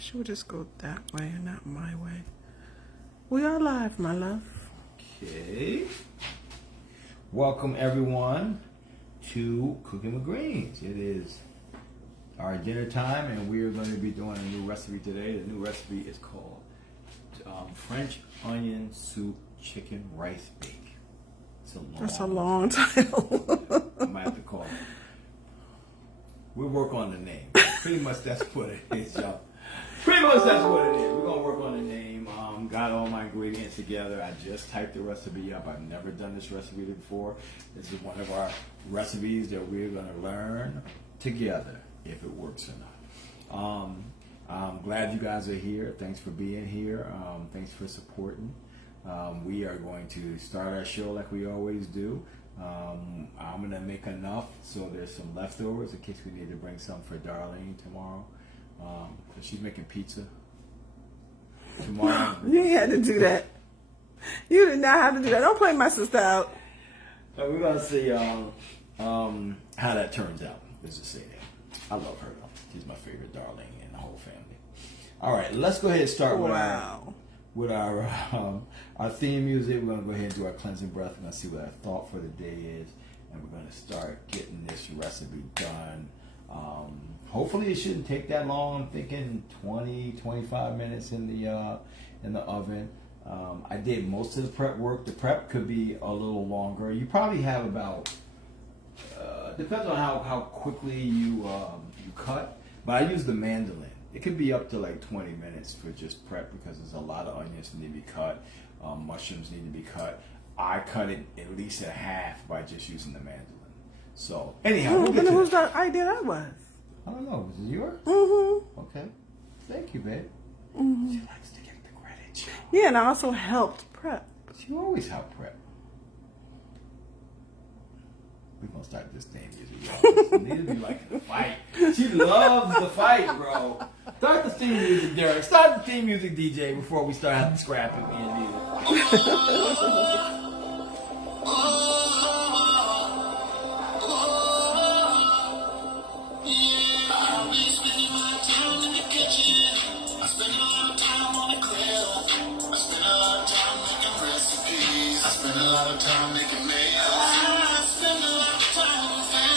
She would just go that way and not my way. We are live, my love. Okay. Welcome everyone to Cooking with Greens. It is our dinner time and we are going to be doing a new recipe today. The new recipe is called French onion soup chicken rice bake. That's a long title. I might have to call it. We'll work on the name. Pretty much that's what it is, y'all. Pretty much that's what it is. We're going to work on the name. Got all my ingredients together. I just typed the recipe up. I've never done this recipe before. This is one of our recipes that we're going to learn together if it works or not. I'm glad you guys are here. Thanks for being here. Thanks for supporting. We are going to start our show like we always do. I'm going to make enough so there's some leftovers in case we need to bring some for Darlene tomorrow. Because she's making pizza tomorrow. You ain't had to do that. You did not have to do that. Don't play my sister out. So we're going to see how that turns out. Let's just say that. I love her though. She's my favorite Darlene and the whole family. All right, let's go ahead and start with our theme music. We're going to go ahead and do our cleansing breath. We're going to see what our thought for the day is. And we're going to start getting this recipe done. Hopefully it shouldn't take that long. I'm thinking 20-25 minutes in the oven. I did most of the prep work. The prep could be a little longer. You probably have about depends on how quickly you cut. But I use the mandolin. It could be up to like 20 minutes for just prep because there's a lot of onions that need to be cut. Mushrooms need to be cut. I cut it at least in half by just using the mandolin. So anyhow, Whose idea that was? I don't know. Was it yours? Mm-hmm. Okay. Thank you, babe. Mm-hmm. She likes to get the credit. Yeah, and I also helped prep. She always helped prep. We're going to start this damn music, y'all. It needs to be like a fight. She loves the fight, bro. Start the theme music, Derek. Start the theme music, DJ, before we start having scrapping me and music.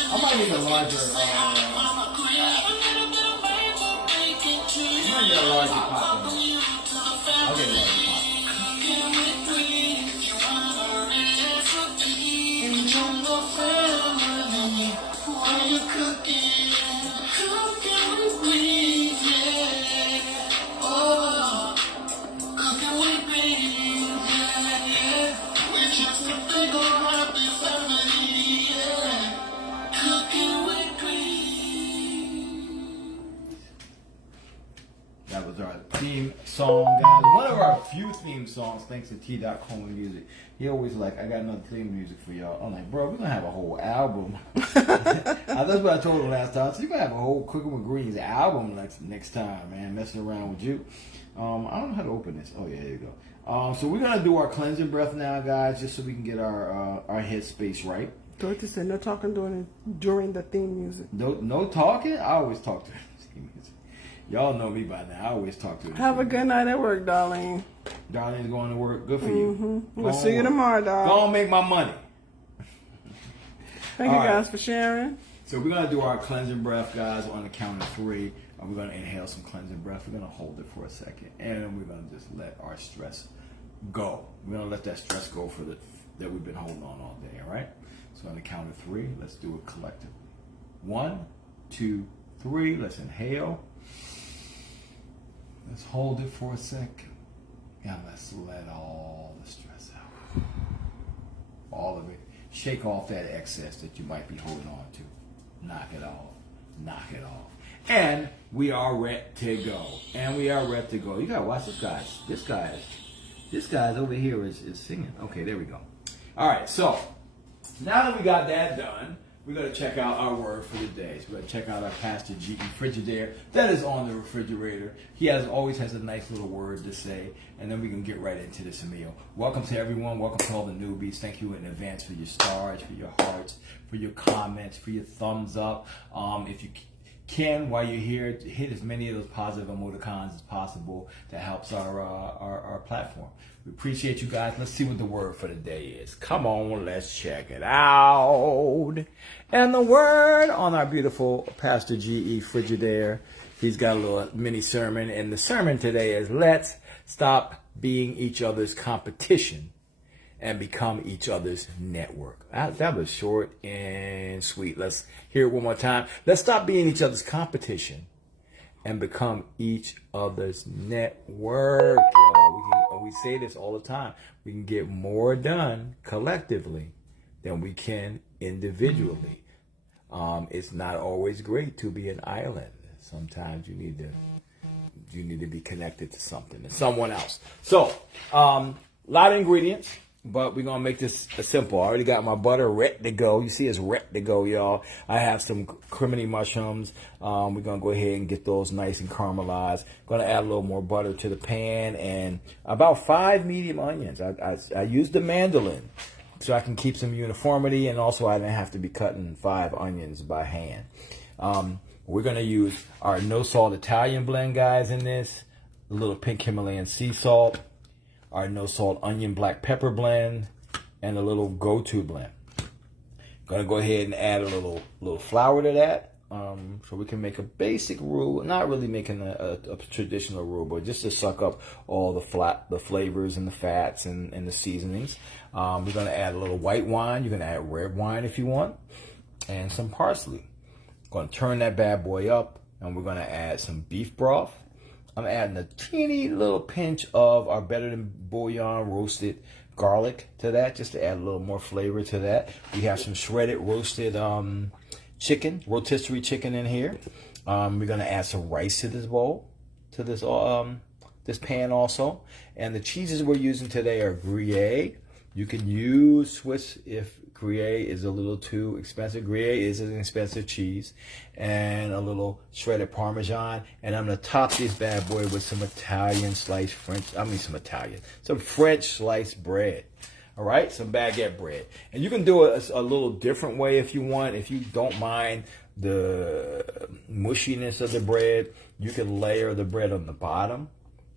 I might need a larger, pot. I'll get a larger pot. That was our theme song, guys. One of our few theme songs, thanks to T. Coleman Music. He always like, I got another theme music for y'all. I'm like, bro, we're going to have a whole album. That's what I told him last time. So you're going to have a whole Cooking with Greens album next time, man, messing around with you. I don't know how to open this. Oh, yeah, there you go. So we're going to do our cleansing breath now, guys, just so we can get our head space right. Dorothy said no talking during the theme music. No talking? I always talk to her. Y'all know me by now. I always talk to her. Have a good night at work, Darlene. Darlene's going to work. Good for you. We'll see you tomorrow, darling. Go on, make my money. Thank you guys for sharing. So we're going to do our cleansing breath, guys, on the count of 3. And we're going to inhale some cleansing breath. We're going to hold it for a second. And then we're going to just let our stress go. We're going to let that stress go that we've been holding on all day, all right? So on the count of 3, let's do it collectively. 1, 2, 3. Let's inhale. Let's hold it for a second. And let's let all the stress out. All of it. Shake off that excess that you might be holding on to. Knock it off. Knock it off. And we are ready to go. You gotta watch this guy. This guy's over here is singing. Okay, there we go. All right, so now that we got that done, we're going to check out our word for the day. So we're going to check out our Pastor G Frigidaire. That is on the refrigerator. He always has a nice little word to say, and then we can get right into this meal. Welcome to everyone. Welcome to all the newbies. Thank you in advance for your stars, for your hearts, for your comments, for your thumbs up. If can, while you're here, hit as many of those positive emoticons as possible. That helps our platform. We appreciate you guys. Let's see what the word for the day is. Come on, let's check it out. And the word on our beautiful Pastor G.E. Frigidaire, he's got a little mini sermon. And the sermon today is, let's stop being each other's competition and become each other's network. That was short and sweet. Let's hear it one more time. Let's stop being each other's competition and become each other's network, y'all. We say this all the time. We can get more done collectively than we can individually. It's not always great to be an island. Sometimes you need to be connected to something and someone else. So, a lot of ingredients. But we're going to make this simple. I already got my butter ready to go. You see it's ready to go, y'all. I have some criminy mushrooms. We're going to go ahead and get those nice and caramelized. Going to add a little more butter to the pan and about 5 medium onions. I used the mandolin so I can keep some uniformity, and also I didn't have to be cutting 5 onions by hand. We're going to use our no salt Italian blend, guys, in this. A little pink Himalayan sea salt. Our no salt onion black pepper blend, and a little go-to blend. Gonna go ahead and add a little flour to that, so we can make a basic roux. Not really making a traditional roux, but just to suck up all the flavors and the fats and the seasonings. We're gonna add a little white wine. You're gonna add red wine if you want, and some parsley. Gonna turn that bad boy up, and we're gonna add some beef broth. I'm adding a teeny little pinch of our Better Than Bouillon roasted garlic to that, just to add a little more flavor to that. We have some shredded roasted chicken, rotisserie chicken in here. We're gonna add some rice to this bowl, to this pan also. And the cheeses we're using today are Gruyere. You can use Swiss if Gruyere is a little too expensive. Gruyere is an expensive cheese. And a little shredded Parmesan. And I'm going to top this bad boy with some some French sliced bread. All right, some baguette bread. And you can do it a little different way if you want. If you don't mind the mushiness of the bread, you can layer the bread on the bottom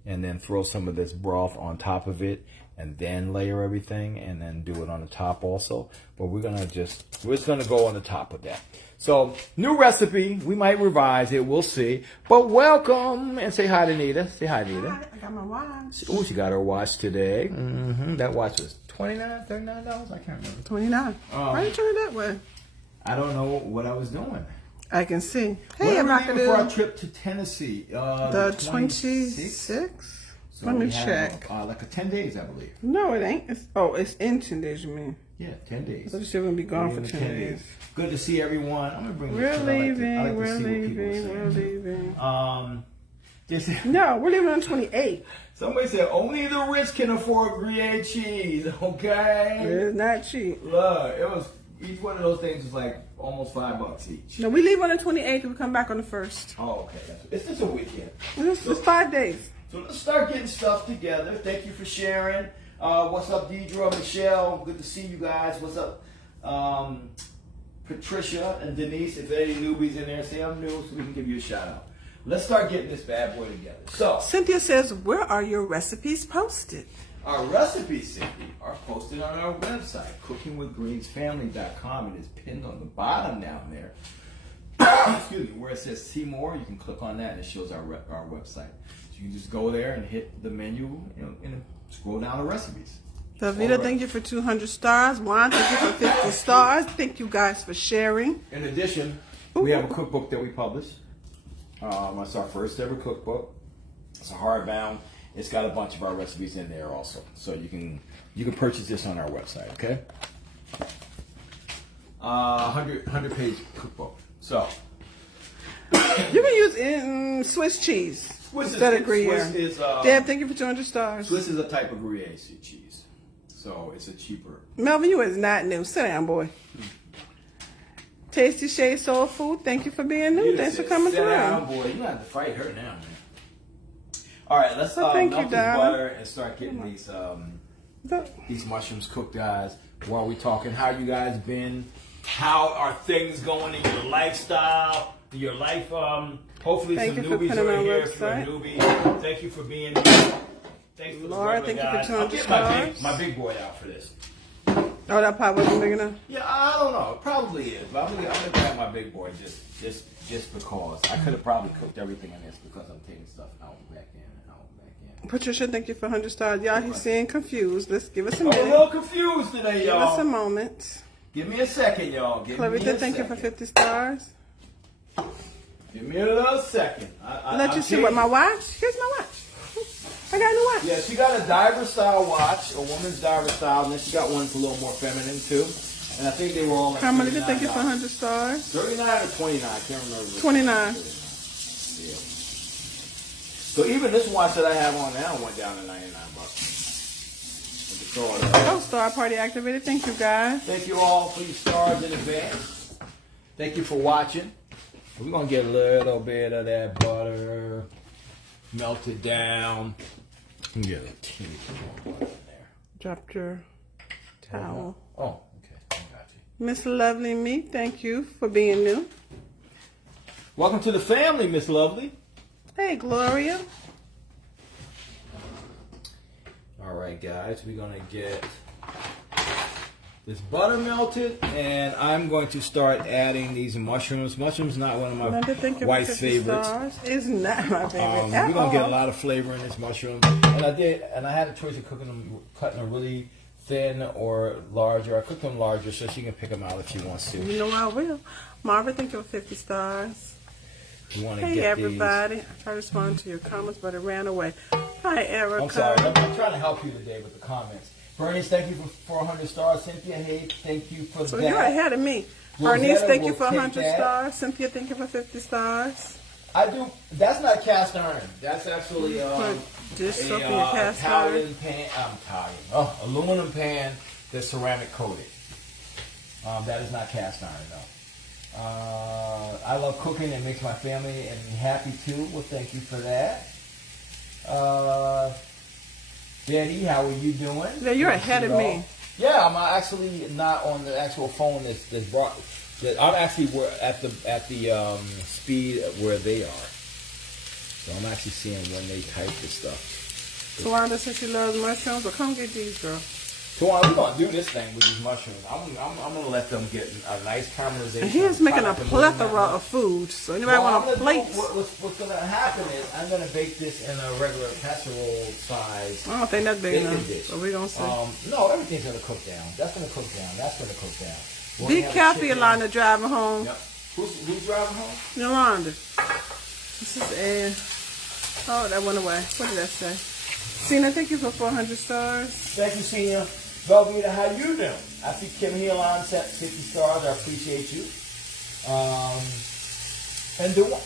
and then throw some of this broth on top of it, and then layer everything, and then do it on the top also. But we're just gonna go on the top of that. So, new recipe. We might revise it. We'll see. But welcome, and say hi to Nita. Say hi, Nita. Hi, I got my watch. Oh, she got her watch today. That watch was $29, $39. I can't remember. 29. Why you turn it that way? I don't know what I was doing. I can see. Hey, what are we for our trip to Tennessee? The 26th? So let me check. Like 10 days, I believe. No, it ain't. It's in 10 days, you mean? Yeah, 10 days. I thought you said we're going to be gone for 10 days. Good to see everyone. I'm going to bring We're leaving. No, we're leaving on 28th. Somebody said only the rich can afford Gruyere cheese, okay? It's not cheap. Look, each one of those things was like almost $5 each. No, we leave on the 28th and we come back on the 1st. Oh, okay. It's just a weekend. It's 5 days. So let's start getting stuff together. Thank you for sharing. What's up, Deidre, Michelle? Good to see you guys. What's up, Patricia and Denise? If any newbies in there, say I'm new so we can give you a shout out. Let's start getting this bad boy together. So Cynthia says, where are your recipes posted? Our recipes, Cindy, are posted on our website, cookingwithgreensfamily.com. It is pinned on the bottom down there. Excuse me, where it says see more, you can click on that and it shows our website. So you can just go there and hit the menu, and scroll down the recipes. Davida, thank you for 200 stars. Juan, thank you for 50 stars. Thank you guys for sharing. In addition, we have a cookbook that we publish. It's our first ever cookbook. It's a hardbound. It's got a bunch of our recipes in there also. So you can purchase this on our website, okay? 100-page cookbook. So you can use Swiss cheese instead of Gruyere. Deb, thank you for 200 stars. Swiss is a type of Gruyere cheese, so it's a cheaper. Melvin, you is not new. Sit down, boy. Tasty Shade Soul Food, thank you for being new. Thanks for coming through. Sit down, boy. You don't have to fight her now, man. All right, let's melt this butter and start getting these mushrooms cooked, guys. While we talking, how you guys been? How are things going in your lifestyle? your life. Hopefully Thank some you for newbies putting are on here. our If you're a website. newbie, thank you for being here. Thanks for Laura, the thank you for guys. 200 I'll get stars. my big boy out for this. Oh, that pot wasn't big enough? Yeah, I don't know. It probably is. But I'm gonna grab my big boy just because. I could have probably cooked everything in this because I'm taking stuff out and back in and out and back in. Patricia, thank you for 100 stars. Y'all, he's seeing confused. Let's give us a I'm a minute. little confused today, Give us a y'all. moment. Give me a second, y'all. Give me a Clarita, thank you second. for 50 stars. Give me a little second. Let you see what my watch. Here's my watch. I got a new watch. Yeah, she got a diver style watch, a woman's diver style, and then she got one that's a little more feminine too. And I think they were all like Carmelita, thank you for $39. 100 stars. 39 or 29, I can't remember. 29. Yeah. So even this watch that I have on now went down to $99. Oh, Star Party activated. Thank you, guys. Thank you all for your stars in advance. Thank you for watching. We're going to get a little bit of that butter melted down. You can get a teeny bit more butter in there. Dropped your towel. Oh, okay. I got you. Miss Lovely Me, thank you for being new. Welcome to the family, Miss Lovely. Hey, Gloria. All right, guys. We're going to get this butter melted, and I'm going to start adding these mushrooms. Mushrooms not one of my Linda, thank you for wife's 50 favorites. stars. It's not my favorite We're at gonna get a all. lot of flavor in this mushroom, and I had a choice of cooking them, cutting them really thin or larger. I cooked them larger so she can pick them out if she wants to. You know I will. Marva, thank you for 50 stars. You want to Hey, get everybody. I tried to respond to your comments, but it ran away. Hi, Erica. I'm sorry. I'm trying to help you today with the comments. Bernice, thank you for 400 stars. Cynthia, hey, thank you for So that. you're ahead of me. Rosetta Bernice, thank you will for take 100 that. stars. Cynthia, thank you for 50 stars. I do. That's not cast iron. That's actually Put dish soap in your cast iron. Italian pan. Italian. Oh, aluminum pan that's ceramic coated. That is not cast iron, though. I love cooking. It makes my family and me happy too. Well, thank you for that. Betty, how are you doing? Yeah, you're ahead of me. Yeah, I'm actually not on the actual phone that's brought. I'm actually at the speed where they are. So I'm actually seeing when they type this stuff. Tawanda says she loves mushrooms. Well, come get these, girl. Tawanda, we're gonna do this thing with these mushrooms. I'm gonna let them get a nice caramelization. And he is making a plethora of food. So anybody want a plate? What's gonna happen is I'm gonna bake this in a regular casserole size. I don't think that's big baking enough. dish. So we're going to see. No, everything's gonna cook down. That's gonna cook down. That's gonna cook down. We're Be gonna have careful, chicken. Yolanda, driving home. Yep. Who's driving home? Yolanda. This is a... Oh, that went away. What did that say? Cena, thank you for 400 stars. Thank you, Senior. Velveeta, how you doing? I see Kim Healon set 50 stars. I appreciate you. And Dewan.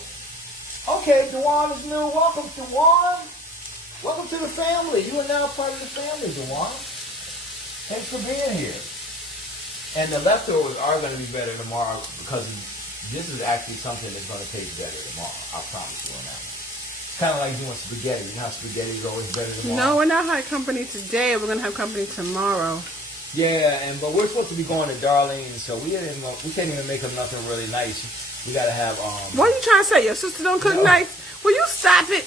Okay, Dewan is new. Welcome, Dewan. Welcome to the family. You are now part of the family, Dewan. Thanks for being here. And the leftovers are going to be better tomorrow because this is actually something that's going to taste better tomorrow. I promise you on that one. Kind of like doing spaghetti. You know how spaghetti is always better tomorrow? No, we're not having company today. We're going to have company tomorrow. Yeah, but we're supposed to be going to Darlene, so we can't even make them nothing really nice. We got to have... What are you trying to say? Your sister don't cook nice? Will you stop it?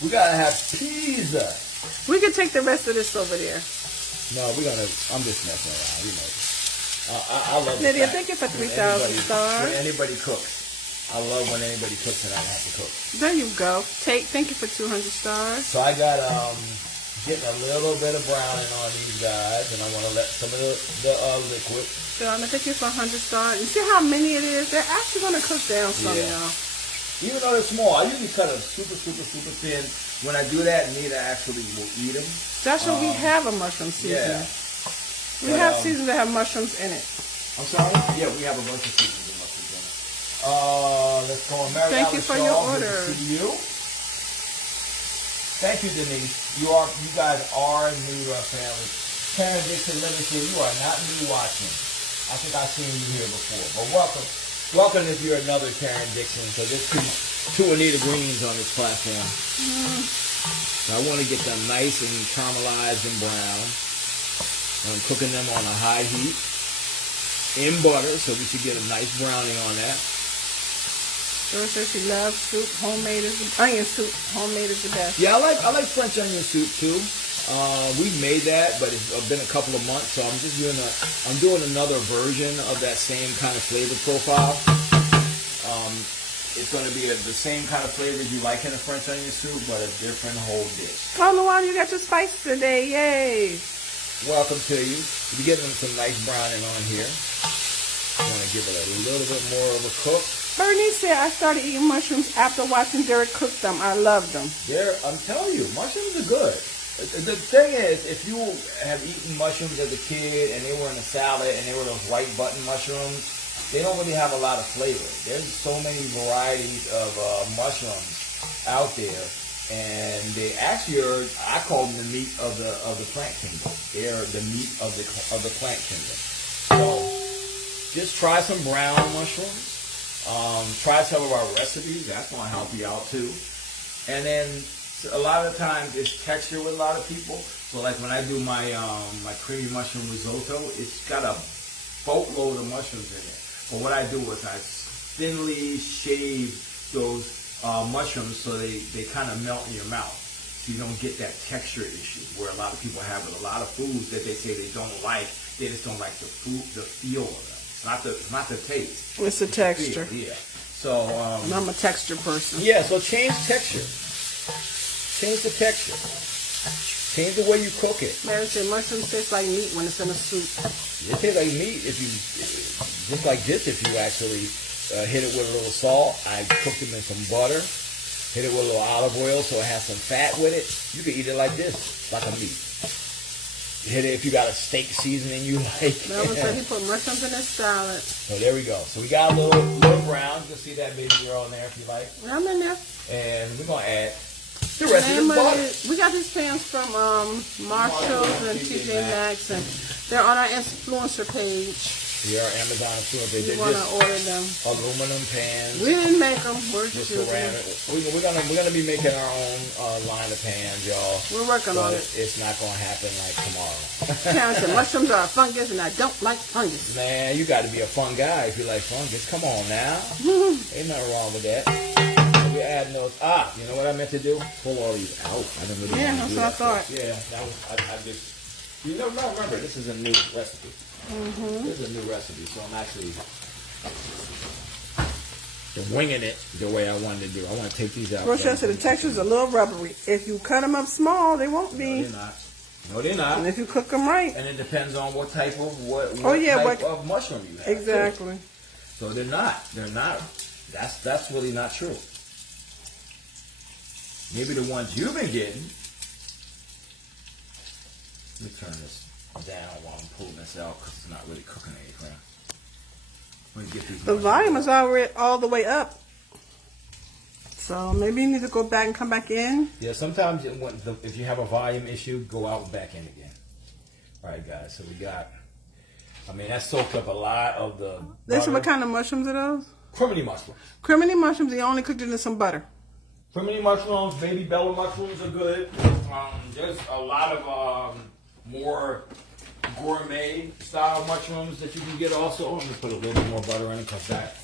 We got to have pizza. We can take the rest of this over there. No, we're going to... I'm just messing around, you know. I love Lydia, thank you for 3,000 stars. When anybody cooks. I love when anybody cooks and I don't have to cook. There you go. Thank you for 200 stars. So I got getting a little bit of browning on these guys, and I want to let some of the liquid. Donna, thank you for 100 stars. You see how many it is? They're actually going to cook down some, y'all. Even though they're small, I usually cut them super, super, super thin. When I do that, Nita actually will eat them. That's what we have a mushroom seasoning. Yeah. We have seasons that have mushrooms in it. I'm sorry? Yeah, we have a bunch of seasons with mushrooms in it. Let's go on. Mary Thank you for your order. Good to see you. Thank you, Denise. You guys are new to our family. Karen Dixon, let me say, you are not new watching. I think I've seen you here before. But welcome. Welcome if you're another Karen Dixon. So there's two Anita Greens on this platform. So I want to get them nice and caramelized and brown. I'm cooking them on a high heat in butter, so we should get a nice browning on that. Dora says she loves soup. Homemade is onion soup. Homemade is the best. Yeah, I like French onion soup too. We've made that, but it's been a couple of months, so I'm doing another version of that same kind of flavor profile. It's going to be the same kind of flavors you like in a French onion soup, but a different whole dish. Oh, Luana, you got your spice today. Yay. Welcome to you. You're getting some nice browning on here. I want to give it a little bit more of a cook. Bernice said, I started eating mushrooms after watching Derek cook them. I love them. I'm telling you, mushrooms are good. The thing is, if you have eaten mushrooms as a kid and they were in a salad and they were those white button mushrooms, they don't really have a lot of flavor. There's so many varieties of mushrooms out there, and they actually are, I call them the meat of the plant kingdom. They're the meat of the plant kingdom. So just try some brown mushrooms. Try some of our recipes. That's going to help you out too. And then a lot of times it's texture with a lot of people. So like when I do my creamy mushroom risotto, it's got a boatload of mushrooms in it. But what I do is I thinly shave those mushrooms so they kind of melt in your mouth. So you don't get that texture issue where a lot of people have with a lot of foods that they say they don't like. They just don't like the feel of them. It's not the taste. It's the texture. Yeah. So and I'm a texture person. Yeah, so change texture. Change the texture. Change the way you cook it. Mary said mushrooms taste like meat when it's in a soup. It tastes like meat if you, just like this, if you actually hit it with a little salt. I cooked them in some butter. Hit it with a little olive oil so it has some fat with it. You can eat it like this, like a meat. Hit it if you got a steak seasoning you like. Melvin said he put mushrooms in his salad. So there we go. So we got a little brown. You can see that baby girl in there if you like. I'm in there. And we're going to add the rest of the butter. We got these pans from Marshalls and TJ Maxx, and they're on our influencer page. Here are Amazon influencers. You want to order them. Aluminum pans. We didn't make them. We're just ceramic. We're gonna be making our own line of pans, y'all. We're working on it. It's not gonna happen like tomorrow. Karen said mushrooms are a fungus, and I don't like fungus. Man, you got to be a fun guy if you like fungus. Come on now. Ain't nothing wrong with that. We're adding those. You know what I meant to do? Pull all these out. I didn't really want to do that. That's what I thought. Yeah, that was. I just. You know, remember, this is a new recipe. This is a new recipe, so I'm actually winging it the way I wanted to do. I want to take these out. Rochelle said the texture's a little rubbery. If you cut them up small, they won't be. No, they're not. No, they're not. And if you cook them right. And it depends on what type of type of mushroom you have. Exactly. Too. So they're not. They're not. That's really not true. Maybe the ones you've been getting. Let me turn this down while I'm pulling this out because it's not really cooking anything. Let me get these. The volume is already all the way up. So maybe you need to go back and come back in. Yeah, sometimes if you have a volume issue, go out and back in again. All right, guys. So we got. I mean, that soaked up a lot of the. What kind of mushrooms are those? Criminy mushrooms. Criminy mushrooms. You only cooked it in some butter. Criminy mushrooms, baby bella mushrooms are good. There's a lot of more gourmet style mushrooms that you can get also. I'm gonna put a little bit more butter in it because that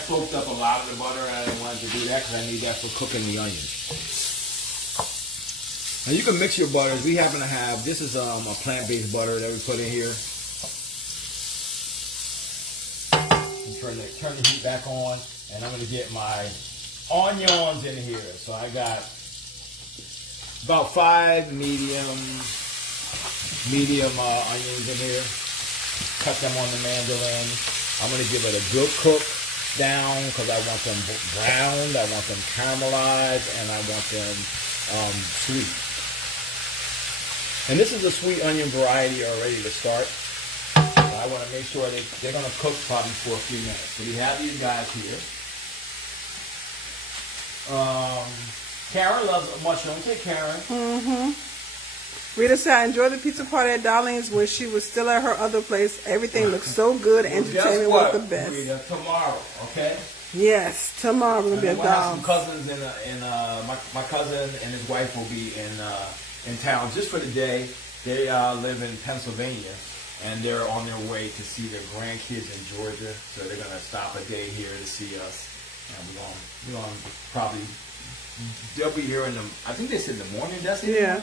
soaked up a lot of the butter, and I didn't want to do that because I need that for cooking the onions. Now you can mix your butters. We happen to have this is a plant-based butter that we put in here. Turn the heat back on, and I'm gonna get my onions in here. So I got about 5 medium onions in here. Cut them on the mandolin. I'm going to give it a good cook down because I want them browned, I want them caramelized, and I want them sweet. And this is a sweet onion variety already to start. So I want to make sure they're going to cook probably for a few minutes. So we have these guys here. Karen loves mushrooms. Hey, Karen. Rita said, I enjoyed the pizza party at Darlene's when she was still at her other place. Everything looked so good. Entertainment was the best. Rita, tomorrow, okay? Yes, tomorrow we're going to be at Darlene's. Some cousins my cousin and his wife will be in town just for the day. They live in Pennsylvania. and they're on their way to see their grandkids in Georgia. So they're gonna stop a day here to see us, and we're gonna probably they'll be here in the. I think they said in the morning. That's it. Yeah.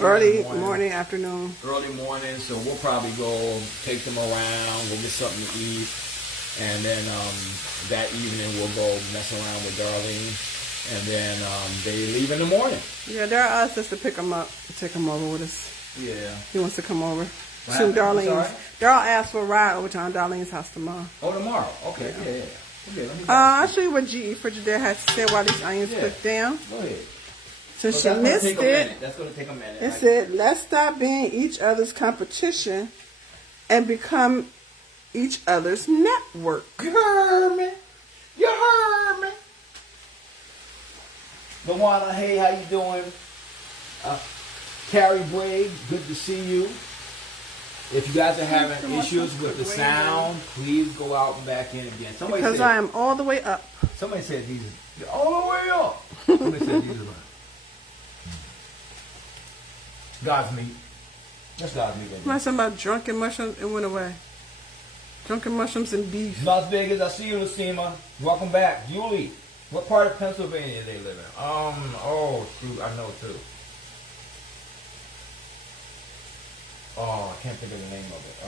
Early morning, afternoon. Early morning. So we'll probably go take them around. We'll get something to eat, and then that evening we'll go mess around with Darlene, and then they leave in the morning. Yeah, there are us just to pick them up, take them over with us. Yeah. He wants to come over. To Darlene's. Darl asked for a ride over to Aunt Darlene's house tomorrow. Oh, tomorrow. Okay. Yeah. Okay, let me I'll show you what GE Frigidaire has to say while these onions cook down. Go ahead. So she missed it. That's going to take a minute. It said, let's stop being each other's competition and become each other's network. You heard me. You heard me. Launita, hey, how you doing? Carrie Briggs, good to see you. If you guys are having issues with the sound, please go out and back in again. Somebody because said, I am all the way up. Somebody said these are all the way up. Somebody said these are God's meat. That's God's meat. I'm talking about drunken mushrooms. It went away. Drunken mushrooms and beef. Las Vegas, I see you, Lucima. Welcome back. Julie, what part of Pennsylvania they live in? Oh, shoot, I know too. Oh, I can't think of the name of it.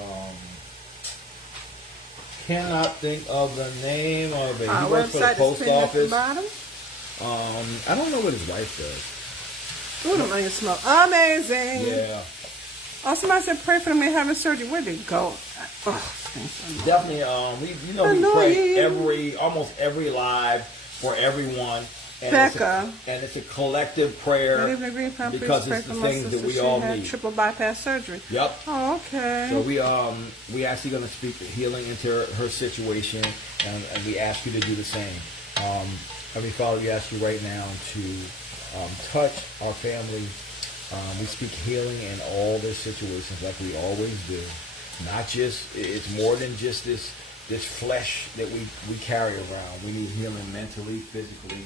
Cannot think of the name of it. He works for the post office. I don't know what his wife does. Ooh, them onions smell amazing. Yeah. Oh, somebody said pray for them. They're having surgery. Where'd they go? Oh, definitely. We pray almost every live for everyone. And Becca. It's a collective prayer because it's the things that we all need. Triple bypass surgery. Yep. Oh, okay. So we actually going to speak healing into her situation, and we ask you to do the same. Heavenly Father, we ask you right now to touch our family. We speak healing in all their situations, like we always do. Not just it's more than just this flesh that we carry around. We need healing mentally, physically.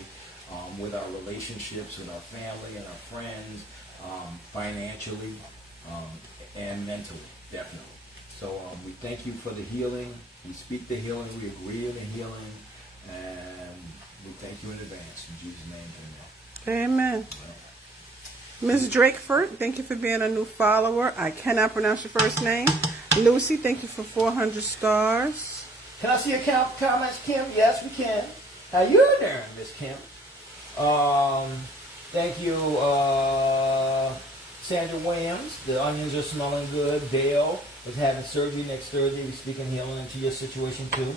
With our relationships, with our family and our friends, financially, and mentally, definitely. So we thank you for the healing. We speak the healing. We agree in the healing. And we thank you in advance. In Jesus' name, amen. Amen. Ms. Drakeford, thank you for being a new follower. I cannot pronounce your first name. Lucy, thank you for 400 stars. Can I see your comments, Kim? Yes, we can. How you doing, Miss Kim? Thank you, Sandra Williams. The onions are smelling good. Dale is having surgery next Thursday. We're speaking healing into your situation too.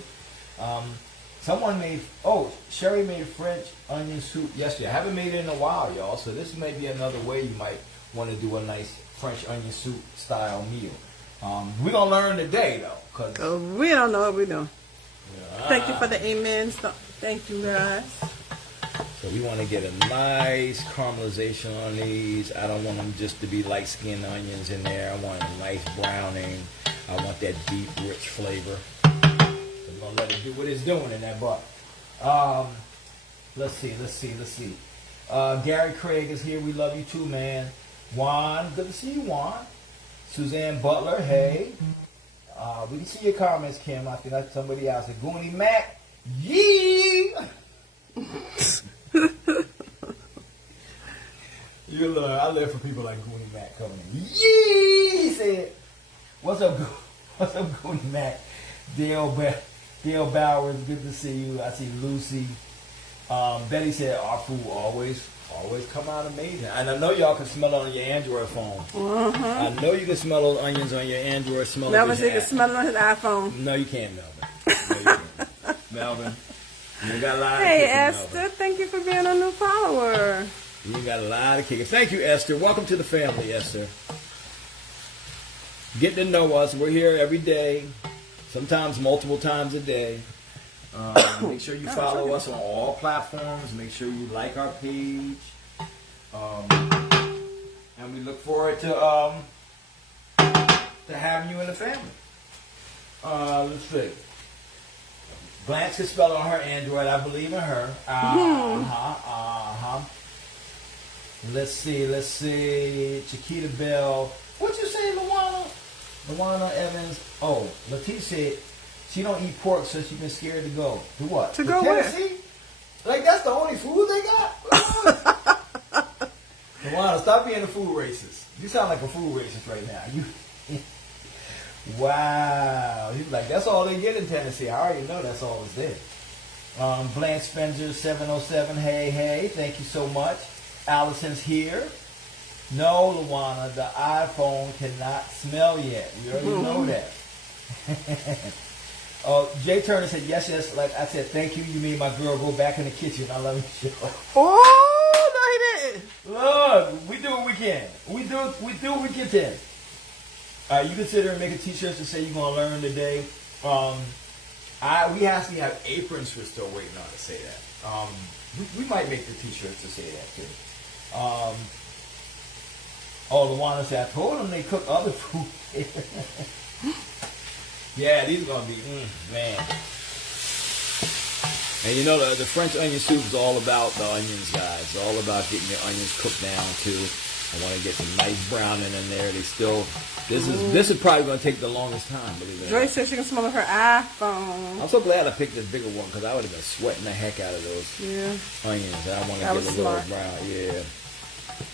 Sherry made French onion soup yesterday. I haven't made it in a while, y'all. So this may be another way you might want to do a nice French onion soup style meal. We're gonna learn today though, cause we don't know what we're doing. Yeah. Thank you for the amens. Thank you, guys. So we want to get a nice caramelization on these. I don't want them just to be light-skinned onions in there. I want a nice browning. I want that deep, rich flavor. So we're going to let it do what it's doing in that butter. Let's see. Gary Craig is here. We love you too, man. Juan, good to see you, Juan. Suzanne Butler, hey. We can see your comments, Kim. I think that's somebody else. Goonie Mac, yee! I live for people like Goonie Mac coming in. Yee! He said, what's up, Goonie Mac? Dale Bowers, good to see you. I see Lucy. Betty said, our food always come out amazing. And I know y'all can smell it on your Android phone. I know you can smell those onions on your Android. Melvin said you can smell it on his iPhone. No, you can't, Melvin. No, you can't. Melvin. You got a lot of kicking, Esther, Melvin. Thank you for being a new follower. You got a lot of kicking. Thank you, Esther. Welcome to the family, Esther. Getting to know us. We're here every day, sometimes multiple times a day. Make sure you follow us on all platforms. Make sure you like our page. And we look forward to having you in the family. Let's see. Blanche can spell it on her Android. I believe in her. Let's see. Chiquita Bell. What you say, Luana? Luana Evans. Oh, Latif said she don't eat pork, so she's been scared to go. To what? To go where? Tennessee? Like that's the only food they got? Luana, stop being a food racist. You sound like a food racist right now. You. Wow. He's like, that's all they get in Tennessee. I already know that's all that's there. Blanche Spencer 707. Hey, thank you so much. Allison's here. No, Luana, the iPhone cannot smell yet. We already know that. Jay Turner said, yes, like I said, thank you. You made my girl go back in the kitchen. I love you, show. Oh, no, he didn't. Look, we do what we can. We do what we can. You consider making t-shirts to say you're going to learn today. We actually have aprons we're still waiting on to say that. We might make the t-shirts to say that too. Luana said, I told them they cook other food. Yeah, these are going to be, man. And you know, the French onion soup is all about the onions, guys. It's all about getting your onions cooked down too. I want to get some nice browning in there. This is probably going to take the longest time. Joy says she can smell her iPhone. I'm so glad I picked this bigger one because I would have been sweating the heck out of those onions. I want to get a little brown. Yeah.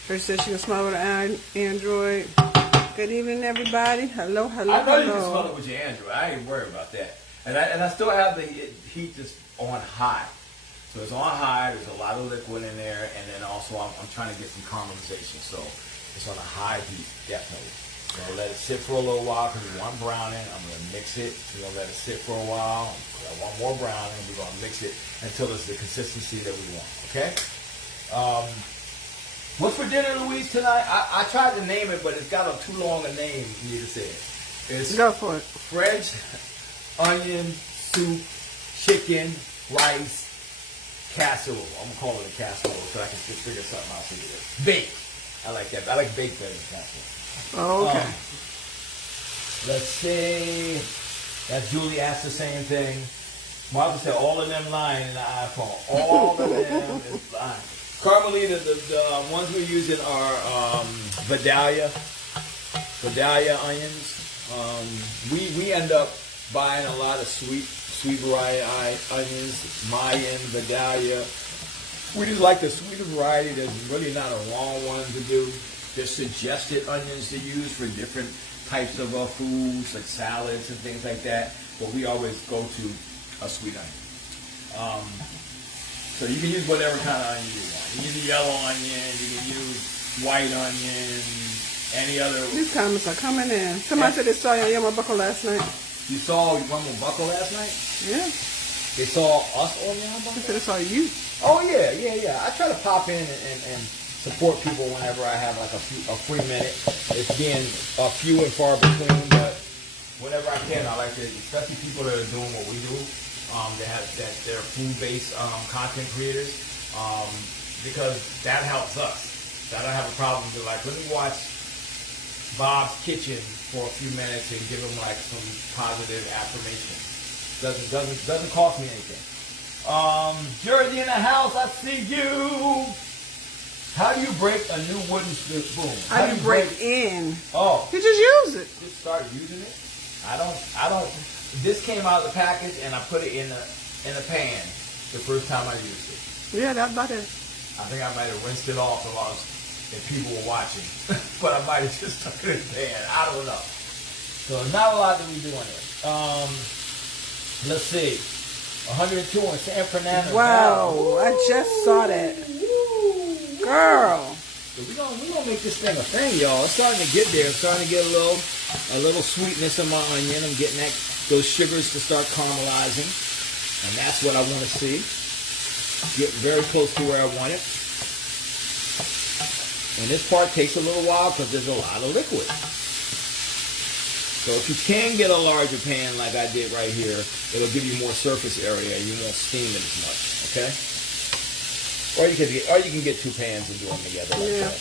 Joy says she can smell with her Android. Good evening, everybody. Hello. I know you can smell it with your Android. I ain't worried about that. And I still have the heat just on high. So it's on high, there's a lot of liquid in there, and then also I'm trying to get some caramelization. So it's on a high heat, definitely. I'm going to let it sit for a little while because we want browning. I'm going to mix it. We're going to let it sit for a while. I want more browning. We're going to mix it until it's the consistency that we want, okay? What's for dinner, Louise, tonight? I tried to name it, but it's got too long a name for me to say it. It's Go for it. French onion soup, chicken, rice, casserole. I'm going to call it a casserole so I can just figure something out for you. Baked. I like that. I like baked better than casserole. Oh, okay. Let's see. That Julie asked the same thing. Martha said all of them lying in the iPhone. All of them is lying. Carmelita, the ones we're using are Vidalia onions. We end up buying a lot of sweet variety onions, Mayan, Vidalia. We just like the sweeter variety. There's really not a wrong one to do. There's suggested onions to use for different types of foods, like salads and things like that. But we always go to a sweet onion. So you can use whatever kind of onion you want. You can use a yellow onion, you can use white onion, any other. These comments are coming in. Somebody said they saw you on my buckle last night. You saw one more buckle last night? Yeah. They saw us on your buckle? They said they saw you. Oh, yeah. I try to pop in and support people whenever I have like a free minute. It's being a few and far between, but whenever I can, I like to, especially people that are doing what we do. That they're food-based content creators, because that helps us. I don't have a problem with let me watch Bob's Kitchen for a few minutes and give him like some positive affirmation. Doesn't cost me anything. Gertrude in the house, I see you. How do you break a new wooden spoon? How do you break in? Oh, you just use it. Just start using it. I don't. This came out of the package, and I put it in a pan the first time I used it. Yeah, that's about it. I think I might have rinsed it off if people were watching, but I might have just stuck it in the pan. I don't know. So not a lot that we do on it. Let's see, 102 in San Fernando. Wow, I just saw that. Girl. So we're gonna make this thing a thing, y'all. It's starting to get there. It's starting to get a little sweetness in my onion. I'm getting those sugars to start caramelizing, and that's what I want to see. Get very close to where I want it. And this part takes a little while because there's a lot of liquid. So if you can get a larger pan like I did right here, it'll give you more surface area. You won't steam it as much. Okay. Or you can get two pans and do them together like that.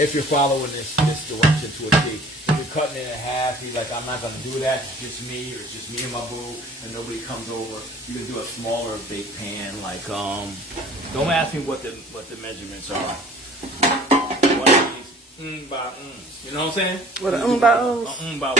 If you're following this direction to a T. If you're cutting it in half, you're like, I'm not going to do that. It's just me, or it's just me and my boo, and nobody comes over. You can do a smaller baked pan. Like, don't ask me what the measurements are. by You know what I'm saying? With an by ums? By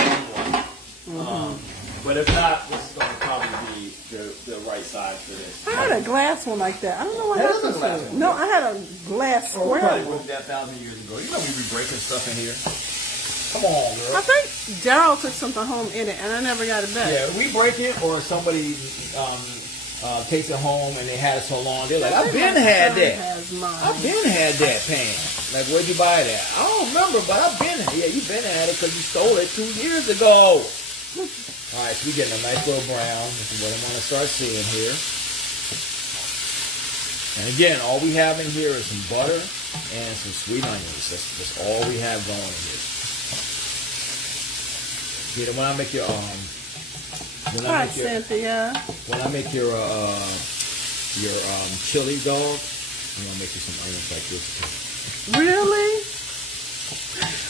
one. But if not, this is going to probably be the right size for this. I had a glass one like that. I don't know what That is happened a glass to it. one. No, I had a glass Oh, we square probably one. worked that 1,000 years ago. You know we be breaking stuff in here. Come on, girl. I think Daryl took something home in it, and I never got it back. Yeah, we break it or somebody takes it home and they had it so long, they're like, I've been had that. I've been had that pan. Like, where'd you buy that? I don't remember, but I've been, yeah, you've been had it because you stole it 2 years ago. All right, so we're getting a nice little brown. This is what I want to start seeing here. And again, all we have in here is some butter and some sweet onions. That's all we have going in here. You know, when I make your when I make your chili dog, I'm gonna make you some onions like this too. Really?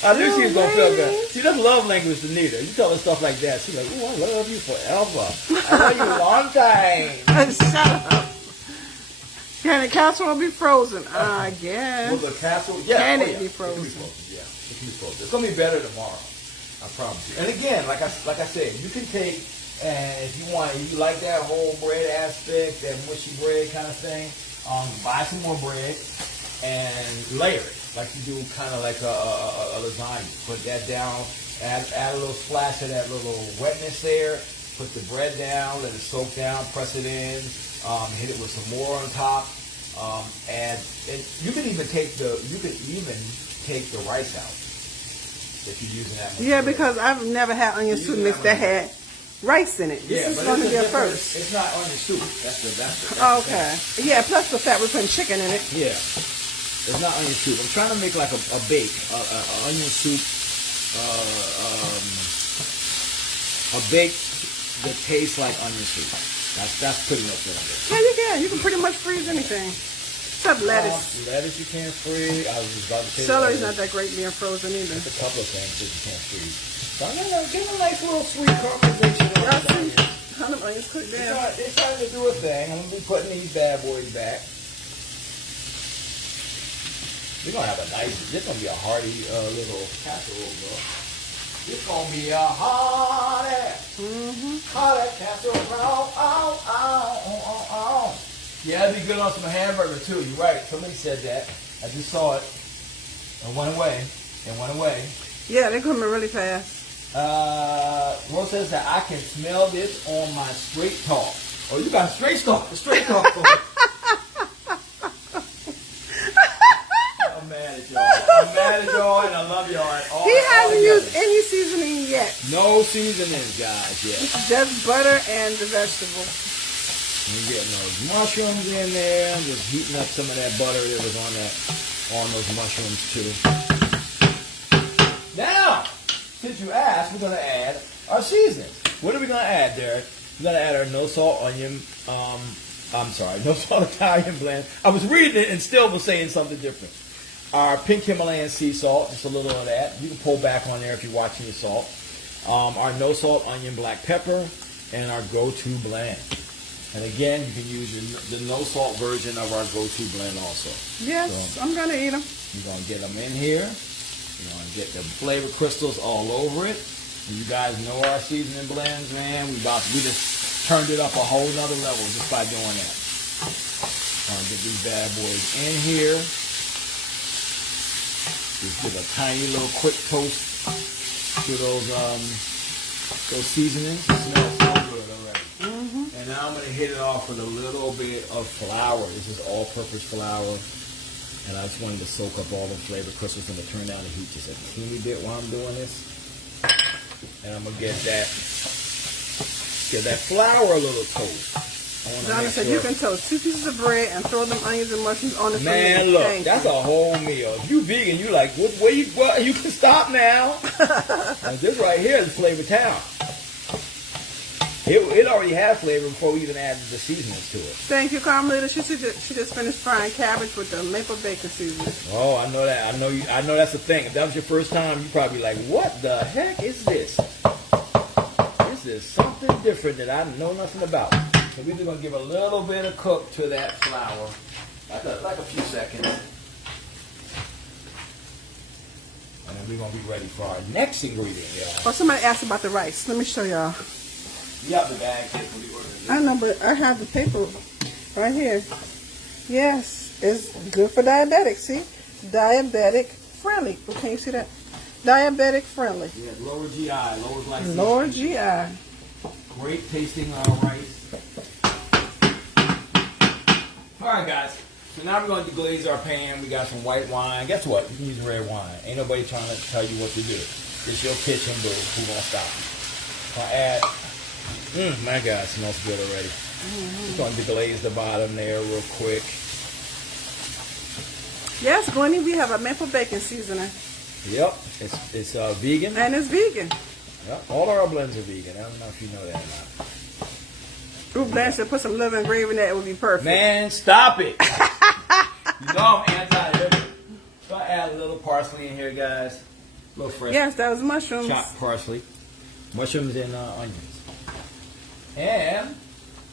I knew she was gonna feel good. She does love language to Nita. You tell her stuff like that, she's like, "Ooh, I love you forever. I love you a long time." Shut up. Can the casserole be frozen? I guess. Will the casserole? Yeah. Can it it be It frozen? can be frozen. Yeah, it can be frozen. It's gonna be better tomorrow. I promise you. And again, like I said, you can take, and if you want, you like that whole bread aspect, that mushy bread kind of thing, buy some more bread and layer it like you do kind of like a lasagna. Put that down, add a little splash of that little wetness there. Put the bread down, let it soak down, press it in, hit it with some more on top, and you can even take the rice out. If you're using that much bread. Because I've never had onion soup mix that had rice in it. This is going to be a first. It's not onion soup. That's the Okay. Yeah, plus the fact we're putting chicken in it. Yeah. It's not onion soup. I'm trying to make like a bake, onion soup, a bake that tastes like onion soup. That's pretty much what I'm doing. Yeah, you can. You can pretty much freeze anything. Except lettuce. Lettuce you can't freeze. I was about to say Celery's not that great being frozen either. There's a couple of things that you can't freeze. So I'm gonna give a nice little sweet caramelization on Y'all the onion. see how the onions cook down? It's trying to do a thing. I'm gonna be putting these bad boys back. We're gonna have this gonna be a hearty little casserole, bro. It's gonna be a hearty casserole. Yeah, it'd be good on some hamburger too. You're right. Somebody said that. I just saw it. It went away. Yeah, they're coming really fast. Rose says that I can smell this on my straight talk. Oh, you got straight talk. Straight talk. I'm mad at y'all, and I love y'all. He hasn't used any seasoning yet. No seasoning, guys, yet. Just butter and the vegetables. We're getting those mushrooms in there. I'm just heating up some of that butter that was on those mushrooms too. Now, since you asked, we're going to add our seasonings. What are we going to add, Derek? We're going to add our no salt onion, no salt Italian blend. I was reading it and still was saying something different. Our pink Himalayan sea salt, just a little of that. You can pull back on there if you're watching your salt. Our no salt onion black pepper, and our go-to blend. And again, you can use the no salt version of our go-to blend also. Yes, so I'm gonna eat them. You're gonna get them in here. You're gonna get the flavor crystals all over it. And you guys know our seasoning blends, man. We just turned it up a whole nother level just by doing that. Get these bad boys in here. Just give a tiny little quick toast to those seasonings. It smells so good already. And now I'm going to hit it off with a little bit of flour. This is all-purpose flour. And I just wanted to soak up all the flavor crystals. I'm going to turn down the heat just a teeny bit while I'm doing this. And I'm going to get that flour a little toast. Johnny said you can toast 2 pieces of bread and throw them onions and mushrooms on the floor. Man, look, that's a whole meal. If you vegan, you like, what you can stop now. Now, this right here is Flavor Town. It already had flavor before we even added the seasonings to it. Thank you, Carmelita. She just finished frying cabbage with the maple bacon seasoning. Oh, I know that. I know that's the thing. If that was your first time, you'd probably be like, what the heck is this? This is something different that I know nothing about. So we're just going to give a little bit of cook to that flour. Like a few seconds. we're going to be ready for our next ingredient, y'all. Oh, somebody asked about the rice. Let me show y'all. You have the bag here for the order. I know, but I have the paper right here. Yes, it's good for diabetics. See? Diabetic friendly. Oh, can you see that? Diabetic friendly. Yeah, lower GI, lower glycemic. Lower GI. Great tasting rice. All right, guys. So now we're going to deglaze our pan. We got some white wine. Guess what? You can use red wine. Ain't nobody trying to tell you what to do. It's your kitchen, boo. Who gonna stop you? I'll add. My God, it smells good already. We're going to deglaze the bottom there real quick. Yes, Gwenny, we have a maple bacon seasoning. Yep, it's vegan. And it's vegan. Yep, all our blends are vegan. I don't know if you know that or not. Ooh, Blanche said put some liver and gravy in there, it would be perfect. Man, stop it. You know I'm anti-liver. So I add a little parsley in here, guys. A little fresh. Yes, that was mushrooms. Chopped parsley. Mushrooms and onions. And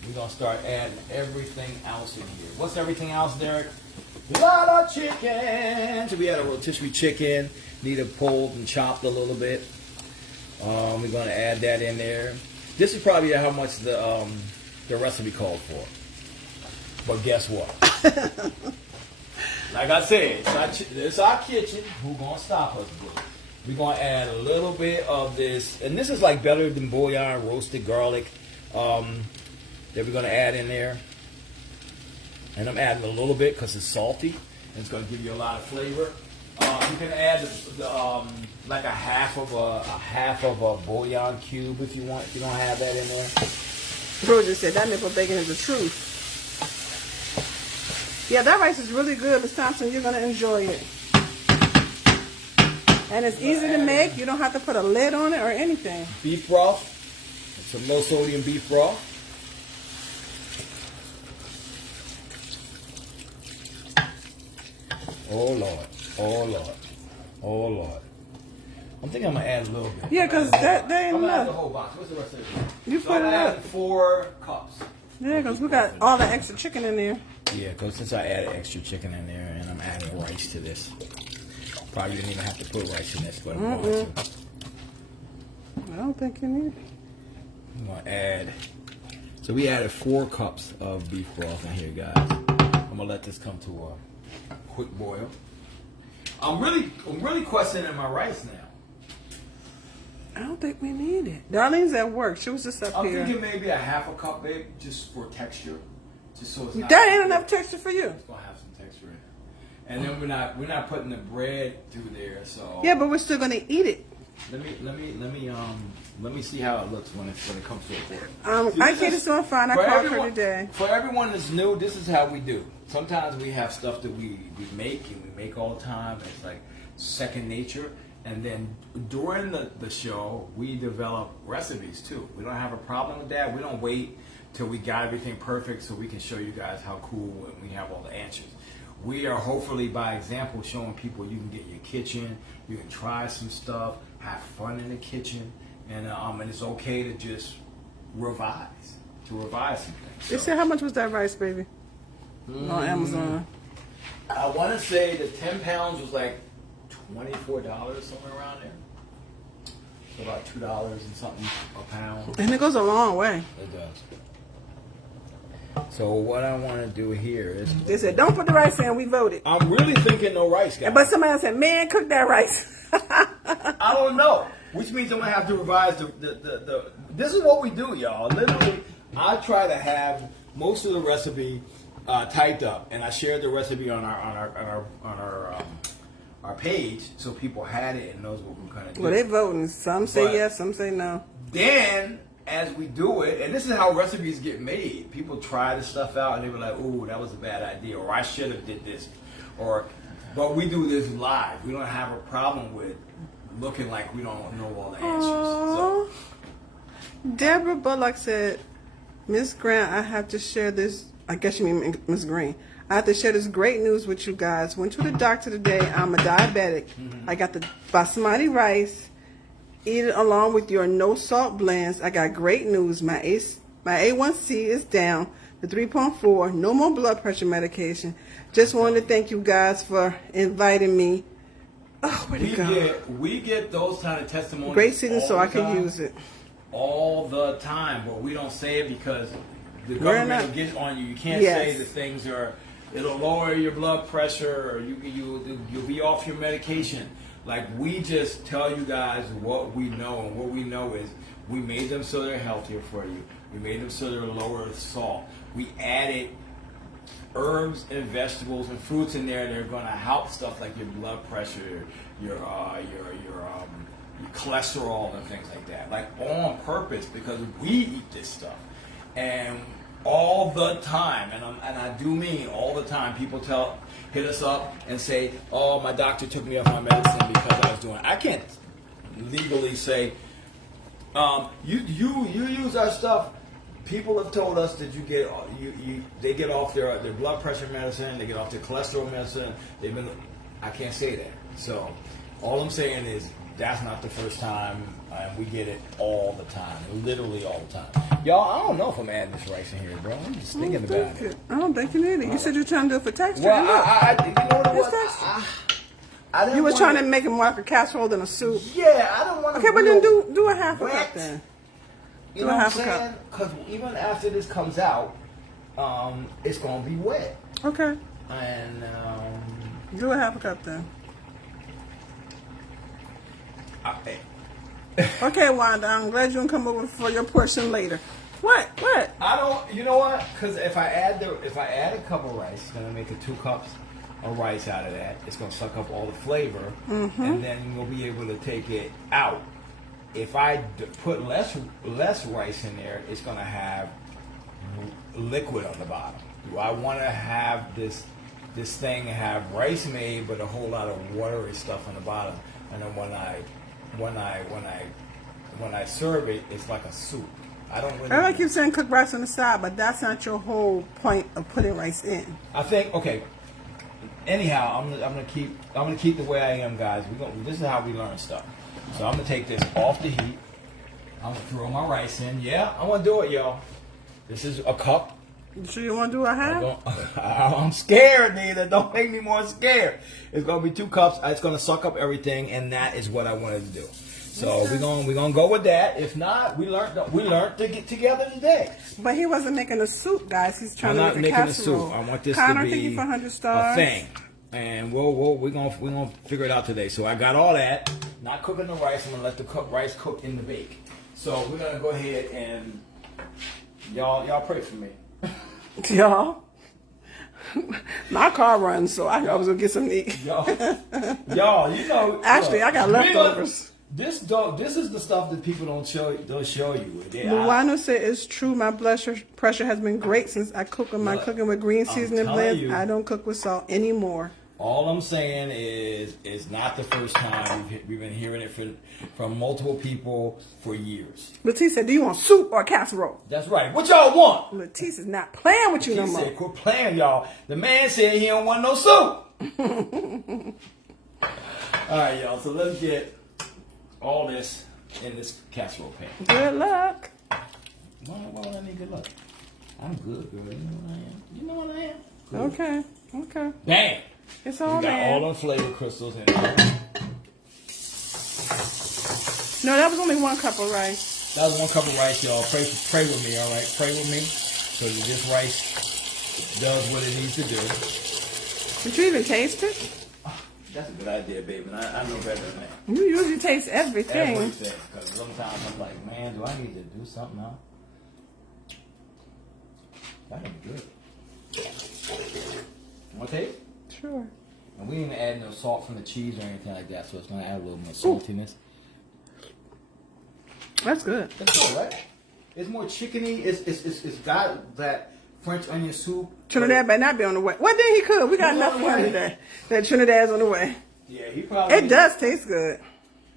we're going to start adding everything else in here. What's everything else, Derek? A lot of chicken. So we had a rotisserie chicken. Need it pulled and chopped a little bit. We're going to add that in there. This is probably how much the recipe called for. But guess what? Like I said, it's our kitchen. Who's going to stop us, bro? We're going to add a little bit of this. And this is like better than bouillon, roasted garlic. That we're going to add in there. And I'm adding a little bit because it's salty. And it's going to give you a lot of flavor. You can add like a half of a bouillon cube if you want. If you don't have that in there. Bro just said that maple bacon is the truth. Yeah, that rice is really good, Miss Thompson. You're gonna enjoy it. And it's easy to make. You don't have to put a lid on it or anything. Beef broth. Some low sodium beef broth. Oh Lord. Oh Lord. Oh Lord. I'm thinking I'm gonna add a little bit. Yeah, because that ain't I'm gonna add the enough. whole box. What's the rest of it? You put it up. 4 cups. Yeah, because we got all the extra chicken in there. Yeah, because since I added extra chicken in there and I'm adding rice to this. Probably didn't even have to put rice in this, but I'm going to. I don't think you need it. I'm going to add. So we added 4 cups of beef broth in here, guys. I'm going to let this come to a quick boil. I'm really questioning my rice now. I don't think we need it. Darlene's at work. She was just up here. I'm thinking maybe a half a cup, babe, just for texture. Just so it's not. That ain't enough texture for you. It's going to have some texture in it. And then we're not putting the bread through there, so. Yeah, but we're still gonna eat it. Let me see how it looks when it comes to a boil. I can't just doing fine. I called her today. For everyone that's new, this is how we do. Sometimes we have stuff that we make and we make all the time. It's like second nature. And then during the show, we develop recipes too. We don't have a problem with that. We don't wait till we got everything perfect so we can show you guys how cool and we have all the answers. We are hopefully by example showing people you can get in your kitchen, you can try some stuff, have fun in the kitchen, and it's okay to just revise some things. They said how much was that rice, baby? On Amazon. I want to say the 10 pounds was like $24, somewhere around there. So about $2 and something a pound. And it goes a long way. It does. So what I want to do here is... They said, don't put the rice in. We voted. I'm really thinking no rice, guys. But somebody else said, man, cook that rice. I don't know. Which means I'm going to have to revise the... This is what we do, y'all. Literally, I try to have most of the recipe typed up. And I shared the recipe on our page so people had it and knows what we're going to do. Well, they voting. Some say yes, some say no. Then... as we do it, and this is how recipes get made. People try this stuff out and they were like, ooh, that was a bad idea, or I should have did this. But we do this live. We don't have a problem with looking like we don't know all the answers. So. Deborah Bullock said, Miss Grant, I have to share this. I guess you mean Miss Green. I have to share this great news with you guys. Went to the doctor today. I'm a diabetic. I got the basmati rice. Eat it along with your no salt blends. I got great news. My A1C is down to 3.4. No more blood pressure medication. Just wanted to thank you guys for inviting me Oh, where'd it go? We get those kind of testimonies. Great season, so I can use it all the time, but we don't say it because the government will get on you. You can't say that things are. It'll lower your blood pressure, or you'll be off your medication. Like, we just tell you guys what we know, and what we know is we made them so they're healthier for you. We made them so they're lower salt. We added herbs and vegetables and fruits in there that are going to help stuff like your blood pressure, your cholesterol and things like that. Like, on purpose, because we eat this stuff. And all the time, and I do mean all the time, people hit us up and say, "Oh, my doctor took me off my medicine because I was doing it." I can't legally say, you use our stuff. People have told us that they get off their blood pressure medicine, they get off their cholesterol medicine. I can't say that. So all I'm saying is that's not the first time, and we get it all the time, literally all the time. Y'all, I don't know if I'm adding this rice in here, bro. I'm just thinking about it. I don't think you need it. You said you're trying to do it for texture. Well, you know what it was? You were trying to make it more like a casserole than a soup. Yeah, I don't want to. Okay, but then do a half a cup then. You know what I'm saying? Because even after this comes out, it's going to be wet. Okay. And do a half a cup then. Okay, Wanda, I'm glad you can come over for your portion later. What? I don't. You know what? Because if I add a cup of rice, it's gonna make 2 cups of rice out of that. It's gonna suck up all the flavor, and then you'll be able to take it out. If I put less rice in there, it's gonna have liquid on the bottom. Do I want to have this thing have rice made, but a whole lot of watery stuff on the bottom? And then when I serve it, it's like a soup. I don't really. I keep saying cook rice on the side, but that's not your whole point of putting rice in. I think Anyhow, I'm gonna keep the way I am, guys. This is how we learn stuff. So I'm gonna take this off the heat. I'm gonna throw my rice in. Yeah, I'm gonna do it, y'all. This is a cup. You sure you want to do a half? I'm scared, Nina. Don't make me more scared. It's gonna be 2 cups. It's gonna suck up everything, and that is what I wanted to do. So we're gonna go with that. If not, we learned to get together today. But he wasn't making a soup, guys. He's trying to make a casserole. I want this Connor, to be thank you for 100 stars. A thing, and we're gonna figure it out today. So I got all that. Not cooking the rice. I'm gonna let the rice cook in the bake. So we're gonna go ahead and y'all pray for me. Y'all, my car runs, so I was gonna get some meat. y'all, you know. Actually, I got leftovers. This is the stuff that people don't show you. Luana said it's true. My blood pressure has been great since I cook my cooking with green seasoning blend. I don't cook with salt anymore. All I'm saying is it's not the first time. We've been hearing it from multiple people for years. Leticia said, "Do you want soup or casserole?" That's right. What y'all want? Leticia's not playing with you no more. Said, "Quit playing, y'all." The man said he don't want no soup. All right, y'all. So let's get all this in this casserole pan. Good luck. Why would I need good luck? I'm good, girl. You know what I am. You know what I am. Good. Okay. Bang. It's all we got there. all them flavor crystals in there. No, that was only 1 cup of rice. That was 1 cup of rice, y'all. Pray with me, all right? Pray with me so that this rice does what it needs to do. Did you even taste it? That's a good idea, baby. I know better than that. You usually taste everything. Everything. Because sometimes I'm like, man, do I need to do something now? That would be good. Want to taste? Sure. And we didn't add no salt from the cheese or anything like that, so it's going to add a little more saltiness. That's good. That's good, right? It's more chickeny. It's got that French onion soup. Trinidad may not be on the way. Well, then he could. We got enough money today that Trinidad's on the way. Yeah, he probably. It does taste good.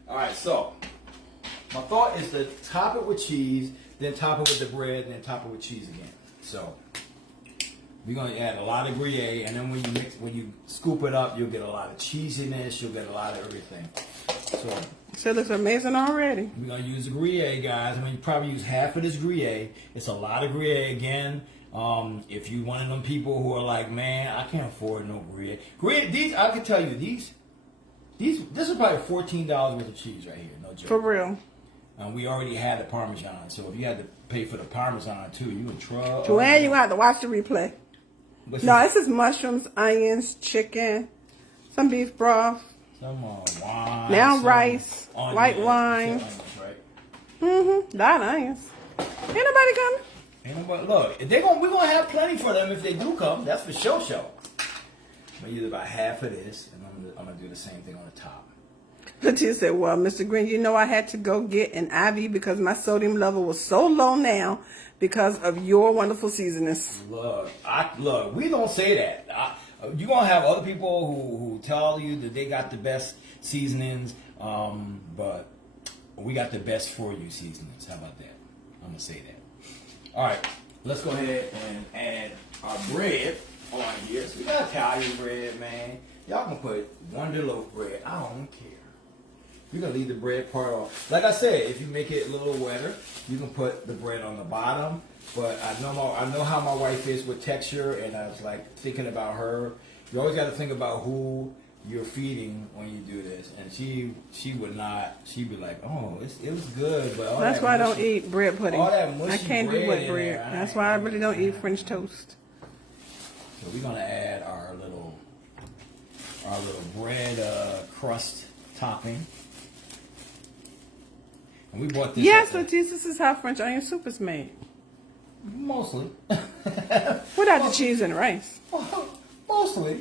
All right, so my thought is to top it with cheese, then top it with the bread, and then top it with cheese again. So we're gonna add a lot of Gruyere, and then when you scoop it up, you'll get a lot of cheesiness. You'll get a lot of everything. So it looks amazing already. We're gonna use the Gruyere, guys. I mean, you probably use half of this Gruyere. It's a lot of Gruyere again. If you one of them people who are like, man, I can't afford no Gruyere. These I can tell you, these This is probably $14 worth of cheese right here. No joke. For real. We already had the Parmesan, so if you had to pay for the Parmesan too, you in trouble. Joanne, you gonna have to watch the replay. This is mushrooms, onions, chicken, some beef broth. Some wine. Now some rice, onions, white wine. Onions, right? A lot of onions. Ain't nobody coming. Ain't nobody. Look, we're gonna have plenty for them if they do come. That's for sure. I'm gonna use about half of this, and I'm gonna do the same thing on the top. Latia said, well, Mr. Green, you know I had to go get an IV because my sodium level was so low now because of your wonderful seasonings. Look, we don't say that. You're going to have other people who tell you that they got the best seasonings, but we got the best for you seasonings. How about that? I'm going to say that. All right, let's go ahead and add our bread on here. So we got Italian bread, man. Y'all can put Wonder Loaf bread. I don't care. You're going to leave the bread part off. Like I said, if you make it a little wetter, you can put the bread on the bottom. But I know how my wife is with texture, and I was like thinking about her. You always got to think about who you're feeding when you do this. And she would not. She'd be like, oh, it was good. But that's why I don't eat bread pudding. All that mushy I can't do wet bread. That's why I really don't eat French toast. So we're going to add our little bread crust topping. And we bought this. Yes, so this is how French onion soup is made. Mostly. Without the cheese and rice. Mostly.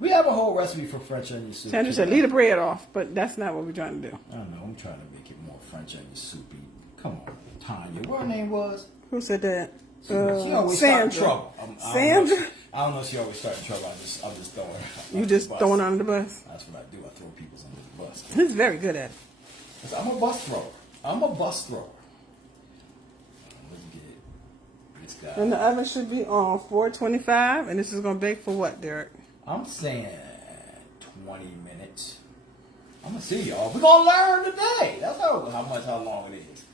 We have a whole recipe for French onion soup. Sandra said, leave the bread off, but that's not what we're trying to do. I don't know. I'm trying to make it more French onion soupy. Come on, Tanya. What her name was? Who said that? She always Sandra. start in trouble. Sandra? I don't know if she always starts in trouble. I'm just throwing her. You just throwing her under the bus? That's what I do. I throw people under the bus. He's very good at it. I'm a bus thrower. Let's get this guy. And the oven should be on 425, and this is going to bake for what, Derek? I'm saying 20 minutes. I'm going to see y'all. We're going to learn today. That's how long it is.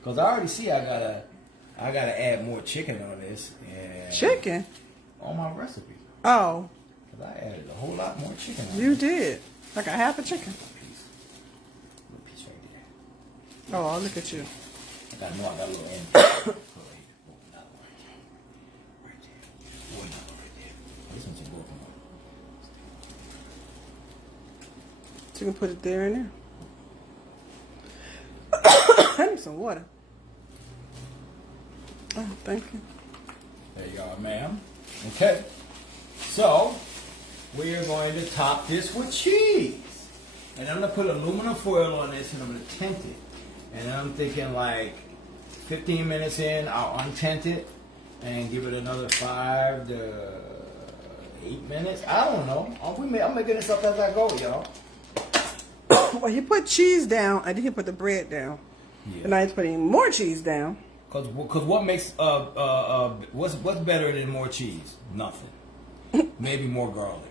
Because I already see I gotta add more chicken on this. And chicken? On my recipe. Oh. Because I added a whole lot more chicken on You did. Like a half a chicken. Oh, look at you. I got a little end. Right there. This one's a broken one. So you can put it there and there. I need some water. Oh, thank you. There you are, ma'am. Okay. So, we are going to top this with cheese. And I'm going to put aluminum foil on this and I'm going to tint it. And I'm thinking like 15 minutes in, I'll untent it and give it another 5 to 8 minutes. I don't know. I'm making this up as I go, y'all. Well, he put cheese down and then he put the bread down. Yeah. And now he's putting more cheese down. Cause what makes what's better than more cheese? Nothing. Maybe more garlic.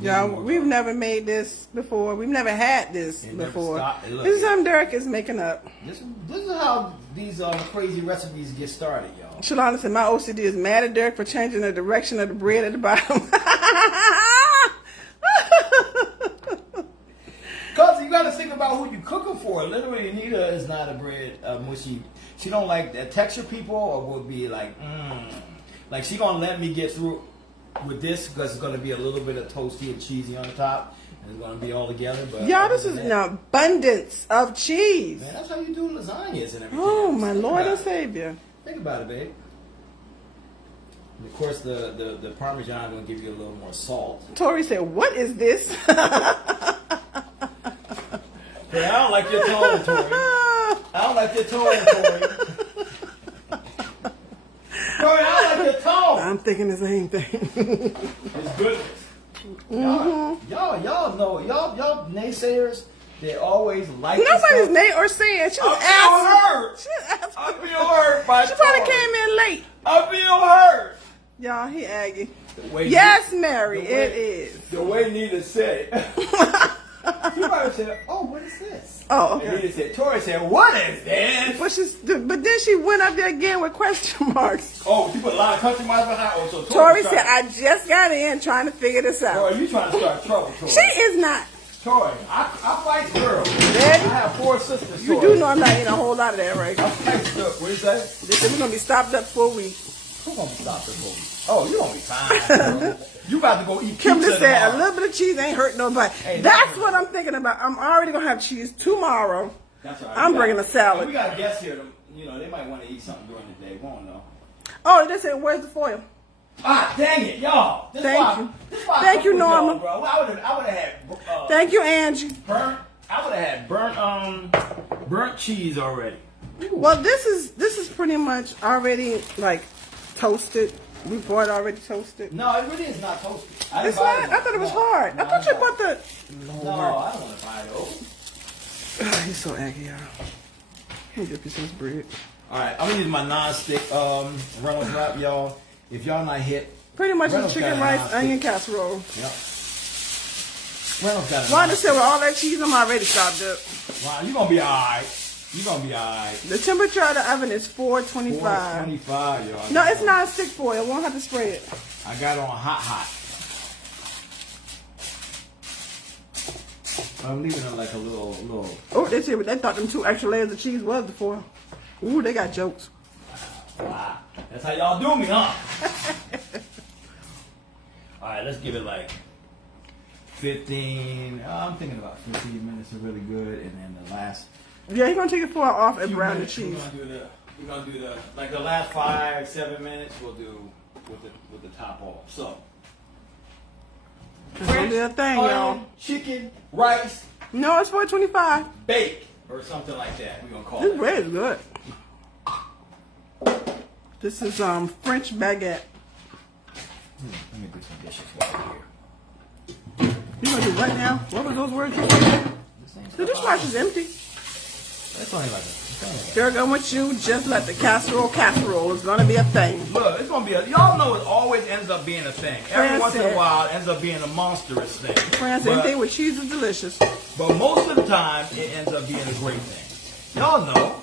Yeah, we've never made this before. We've never had this before. This is something Derek is making up. This is how these crazy recipes get started, y'all. Shalana said, my OCD is mad at Derek for changing the direction of the bread at the bottom. Because you got to think about who you cooking for. Literally, Anita is not a bread mushy. She don't like that texture people, or would be like, like she gonna let me get through with this because it's gonna be a little bit of toasty and cheesy on the top, and it's gonna be all together. But y'all, this is an abundance of cheese. Man, that's how you do lasagnas and everything. Oh, my Lord and Savior! Think about it, babe. And of course, the Parmesan gonna give you a little more salt. Tori said, "What is this?" Hey, I don't like your tone, Tori. I don't like your tone, Tori. Tori, I don't like your tone. I'm thinking the same thing. It's goodness. Y'all know, y'all naysayers, they always like nobody's nay or saying. She was asking. I feel hurt by she probably came in late. I feel hurt. Y'all, he Aggie. Yes, Mary, it is. The way Nita said it. You might have said, "Oh, what is this?" Oh, And okay. then said, Tori said, "What is this?" But then she went up there again with question marks. Oh, you put a lot of country miles behind. Oh, so Tori said, I just got in trying to figure this out. Tori, you trying to start trouble, Tori? She is not. Tori, I fight girls. Daddy, I have 4 sisters. you do know I'm not eating a whole lot of that, right? I fight girls. What you say? They said we're going to be stopped up for a week. Who's gonna stop this movie? Oh, you gonna be fine. Girl. You about to go eat pizza Kimberly said tomorrow. a little bit of cheese ain't hurt nobody. Hey, That's what I'm thinking about. I'm already going to have cheese tomorrow. That's all right. I'm bringing a salad. We got guests here. You know, they might want to eat something during the day. We won't know. Oh, they said, where's the foil? Ah, dang it, y'all. Thank you. Thank you, Norma. Bro. I would have had. Thank you, Angie. I would have had burnt cheese already. Well, this is pretty much already like toasted. We bought it already toasted. No, it really is not toasted. It's not. I thought it was hard. I thought you bought the. No, I don't want to buy those. He's so aggy, y'all. Let me dip this in his bread. All right, I'm gonna use my non-stick Reynolds wrap, y'all. If y'all not hit, Pretty much Reynolds a chicken got a rice non-stick. onion casserole. Yep. Reynolds got a Wanda non-stick. said with all that cheese, I'm already stopped up. Wow, you gonna be alright. You gonna be alright. The temperature of the oven is 425. 425, y'all. No, it's not stick foil. We won't have to spray it. I got it on hot. I'm leaving it like a little. Oh, they said they thought them 2 extra layers of cheese was the foil. Ooh, they got jokes. Wow, that's how y'all do me, huh? All right, let's give it like 15. I'm thinking about 15 minutes are really good, and then the last. Yeah, you're gonna take the foil off and few brown the minutes, cheese. We're gonna do the like the last 5-7 minutes. We'll do with the top off. So. That's gonna be a thing, onion, y'all. chicken, rice, No, it's 425. bake, or something like that. We're gonna call This it. bread is good. This is French baguette. Let me do some dishes right here. You gonna do what now? What were those words you said? This ain't The dishwasher's empty. That's only like a. They're going with you. Just let the casserole. It's gonna be a thing. Look, it's gonna be y'all know it always ends up being a thing. Every France once in said- a while, it ends up being a monstrous thing. France, anything with cheese is delicious. But most of the time, it ends up being a great thing. Y'all know.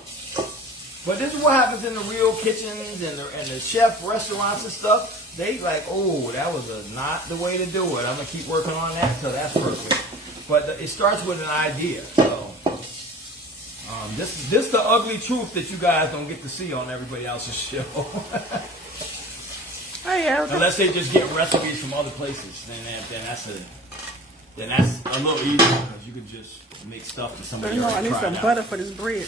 But this is what happens in the real kitchens and the chef restaurants and stuff. They like, oh, that was not the way to do it. I'm gonna keep working on that till that's perfect. But it starts with an idea. So this the ugly truth that you guys don't get to see on everybody else's show. Oh yeah. Unless they just get recipes from other places, then that's a little easier because you could just make stuff that somebody I already need tried some out. butter for this bread.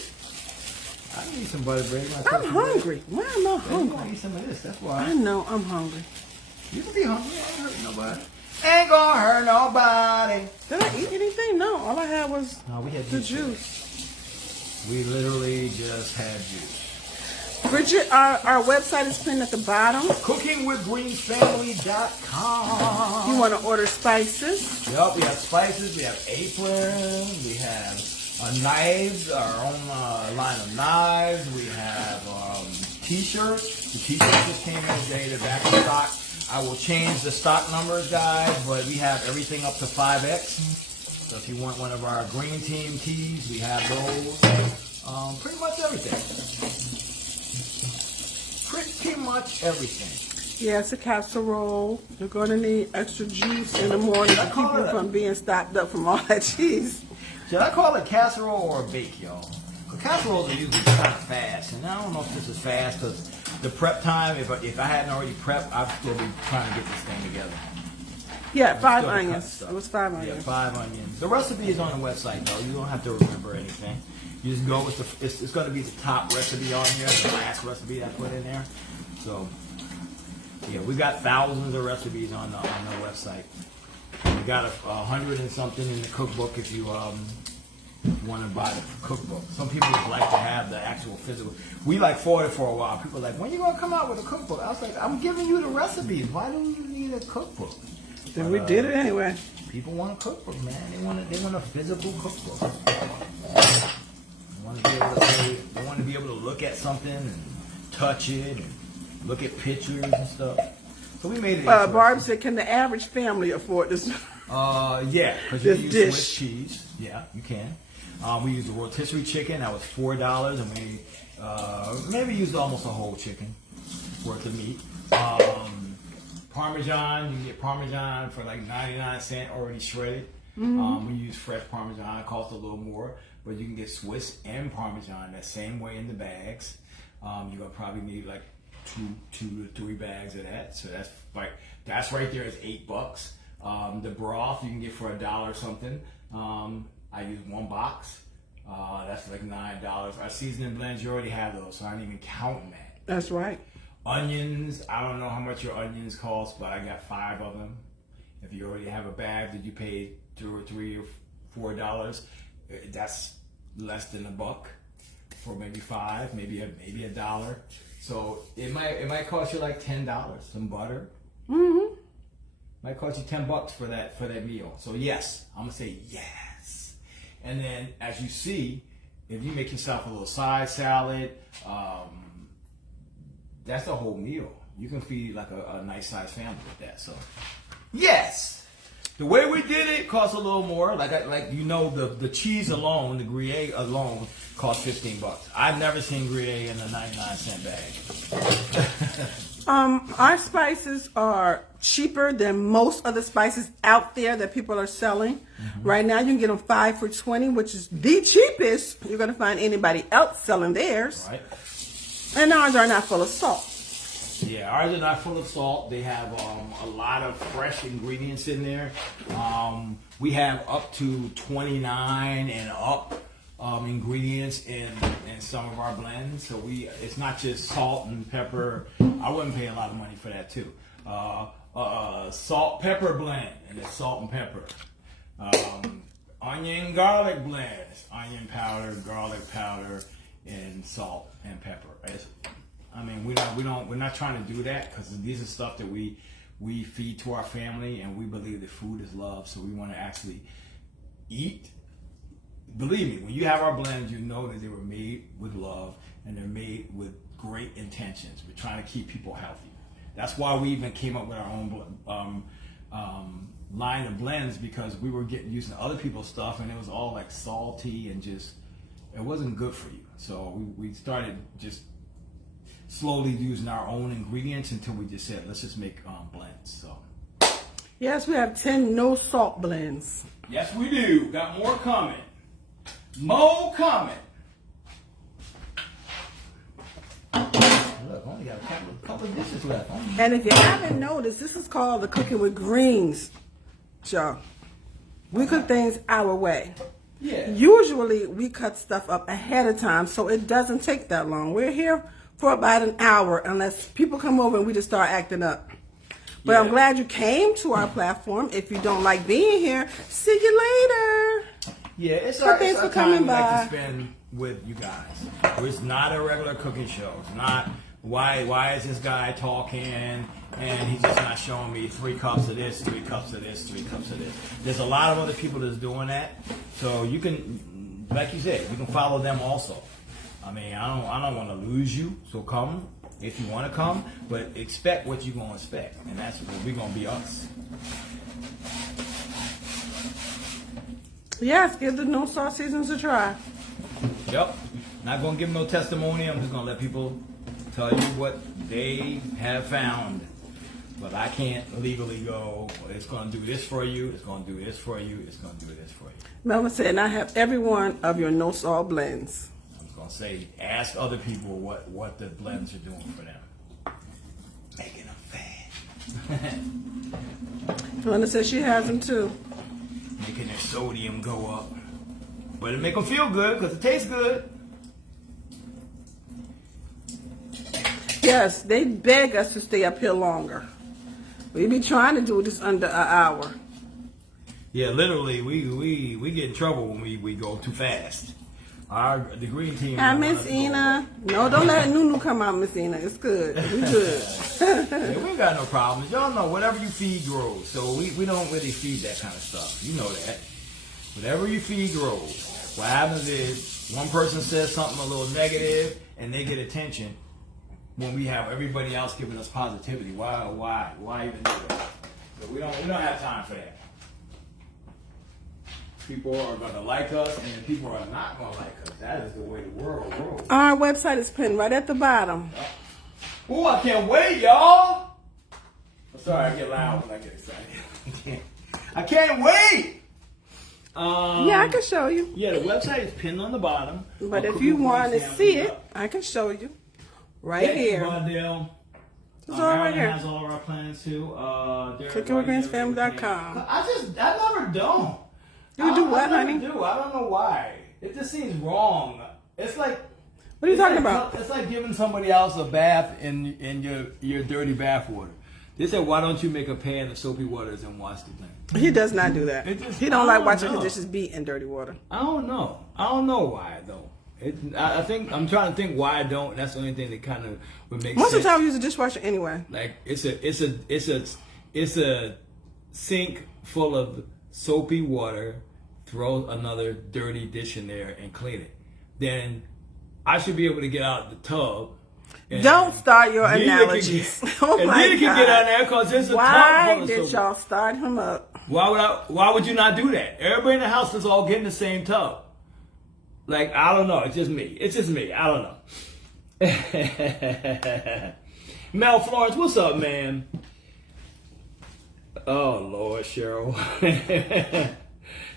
I need some butter bread. I'm hungry. Why am I I'm hungry? gonna eat some of this. That's I why. know I'm hungry. You can be hungry. Ain't hurt nobody. Ain't gonna hurt nobody. Did I eat anything? No. All I had was No, we had the juice. juice. We literally just had juice. Bridget, our website is pinned at the bottom. CookingWithGreenFamily.com. You want to order spices? Yep, we have spices, we have aprons, we have knives, our own line of knives, we have t-shirts. The t-shirts just came in today, they're back in stock. I will change the stock numbers, guys, but we have everything up to 5X. So if you want one of our green team tees, we have those. Pretty much everything. Pretty much everything. Yeah, it's a casserole. You're going to need extra juice in the morning to keep you from being stopped up from all that cheese. Should I call it casserole or a bake, y'all? The casseroles are usually kind of fast, and I don't know if this is fast because the prep time, if I hadn't already prepped, I'd still be trying to get this thing together. Yeah, 5 Still cut onions. stuff. It was 5 Yeah, onions. 5 onions. The recipe is on the website, though. You don't have to remember anything. You just go with it's going to be the top recipe on here, the last recipe I put in there. So, yeah, we got thousands of recipes on the website. We got 100 and something in the cookbook if you want to buy the cookbook. Some people like to have the actual physical. We like fought it for a while. People are like, when you going to come out with a cookbook? I was like, I'm giving you the recipes. Why do you need a cookbook? Then we did it anyway. People want a cookbook, man. They want a physical cookbook. They want to be able to look at something and touch it and look at pictures and stuff. So we made it. Barb said, "Can the average family afford this?" Yeah, because you This use dish. Swiss cheese. Yeah, you can. We used a rotisserie chicken. That was $4, and we maybe used almost a whole chicken worth of meat. Parmesan, you can get Parmesan for like 99 cents already shredded. We use fresh Parmesan. It costs a little more, but you can get Swiss and Parmesan that same way in the bags. You're gonna probably need like two to three bags of that. So that's right there is $8. The broth you can get for $1 or something. I use one box. That's like $9. Our seasoning blends, you already have those, so I didn't even count that. That's right. Onions, I don't know how much your onions cost, but I got 5 of them. If you already have a bag that you paid $2 or $3 or $4, that's less than $1 for maybe 5, maybe $1. So it might cost you like $10. Some butter. Might cost you $10 for that meal. So yes, I'm gonna say yes. And then as you see, if you make yourself a little side salad, that's a whole meal. You can feed like a nice sized family with that. So yes, the way we did it costs a little more. Like you know, the cheese alone, the Gruyere alone, costs $15. I've never seen Gruyere in a 99-cent bag. Our spices are cheaper than most other spices out there that people are selling. Right now, you can get them 5 for $20, which is the cheapest you're going to find anybody else selling theirs. Right. And ours are not full of salt. Yeah, ours are not full of salt. They have a lot of fresh ingredients in there. We have up to 29 and up ingredients in some of our blends. So it's not just salt and pepper. I wouldn't pay a lot of money for that too. Salt pepper blend, and it's salt and pepper. Onion garlic blend, it's onion powder, garlic powder, and salt and pepper. We're not trying to do that because these are stuff that we feed to our family, and we believe that food is love. So we want to actually eat. Believe me, when you have our blends, you know that they were made with love and they're made with great intentions. We're trying to keep people healthy. That's why we even came up with our own line of blends, because we were using other people's stuff and it was all like salty and just, it wasn't good for you. So we started just slowly using our own ingredients until we just said, let's just make blends. So Yes, we have 10 no salt blends. yes, we do. Got more coming. More coming. Look, only got a couple of dishes left. And if you haven't noticed, this is called the Cooking with Greens show. We cook things our way. Yeah. Usually we cut stuff up ahead of time, so it doesn't take that long. We're here for about an hour unless people come over and we just start acting up. But Yeah. I'm glad you came to our platform. If you don't like being here, see you later. Yeah, it's So our, thanks it's our for time coming we like by. to spend with you guys. It's not a regular cooking show. It's not why is this guy talking and he's just not showing me 3 cups of this, 3 cups of this, 3 cups of this. There's a lot of other people that's doing that. So you can, like you said, you can follow them also. I mean, I don't want to lose you, so come if you want to come, but expect what you're going to expect, and that's what we're going to be us. Yes, give the no salt seasons a try. Yep. Not going to give them no testimony. I'm just going to let people tell you what they have found. But I can't legally go, it's going to do this for you, it's going to do this for you, it's going to do this for you. Melvin said, and I have every one of your no salt blends. I'm going to say, ask other people what the blends are doing for them. Making them fat. Melvin said she has them too. Making their sodium go up. But it make them feel good because it tastes good. Yes, they beg us to stay up here longer. We be trying to do this under an hour. Yeah, literally, we get in trouble when we go too fast. The green team. Hi, Miss Ina. No, don't let Nunu come out, Miss Ina. It's good. We good. Yeah, we ain't got no problems. Y'all know whatever you feed grows. So we don't really feed that kind of stuff. You know that. Whatever you feed grows. What happens is one person says something a little negative and they get attention. when we have everybody else giving us positivity? Why even do that? But we don't have time for that. People are going to like us, and then people are not going to like us. That is the way the world rolls. Our website is pinned right at the bottom. Oh, I can't wait, y'all. I'm sorry, I get loud when I get excited. I can't wait. Yeah, I can show you. Yeah, the website is pinned on the bottom. But if you want to see it, I can show you. Right here. It's all right here. Has all of our plans too. CookingWithGreensFamily.com. I never don't. You do what, honey? I don't know why. It just seems wrong. It's like. What are you talking about? It's like giving somebody else a bath in your dirty bath water. They said, why don't you make a pan of soapy waters and wash the thing? He does not do that. He don't like watching his dishes be in dirty water. I don't know. I don't know why though. I think I'm trying to think why I don't. That's the only thing that kind of would make sense. Most of the time we use a dishwasher anyway. Like it's a sink full of soapy water. Throw another dirty dish in there and clean it. Then I should be able to get out the tub. Don't start your analogies. Oh my God. Can get out there because there's a tub full of Why soap. did y'all start him up? Why would you not do that? Everybody in the house is all getting the same tub. Like, I don't know. It's just me. I don't know. Mel Florence, what's up, man? Oh, Lord, Cheryl.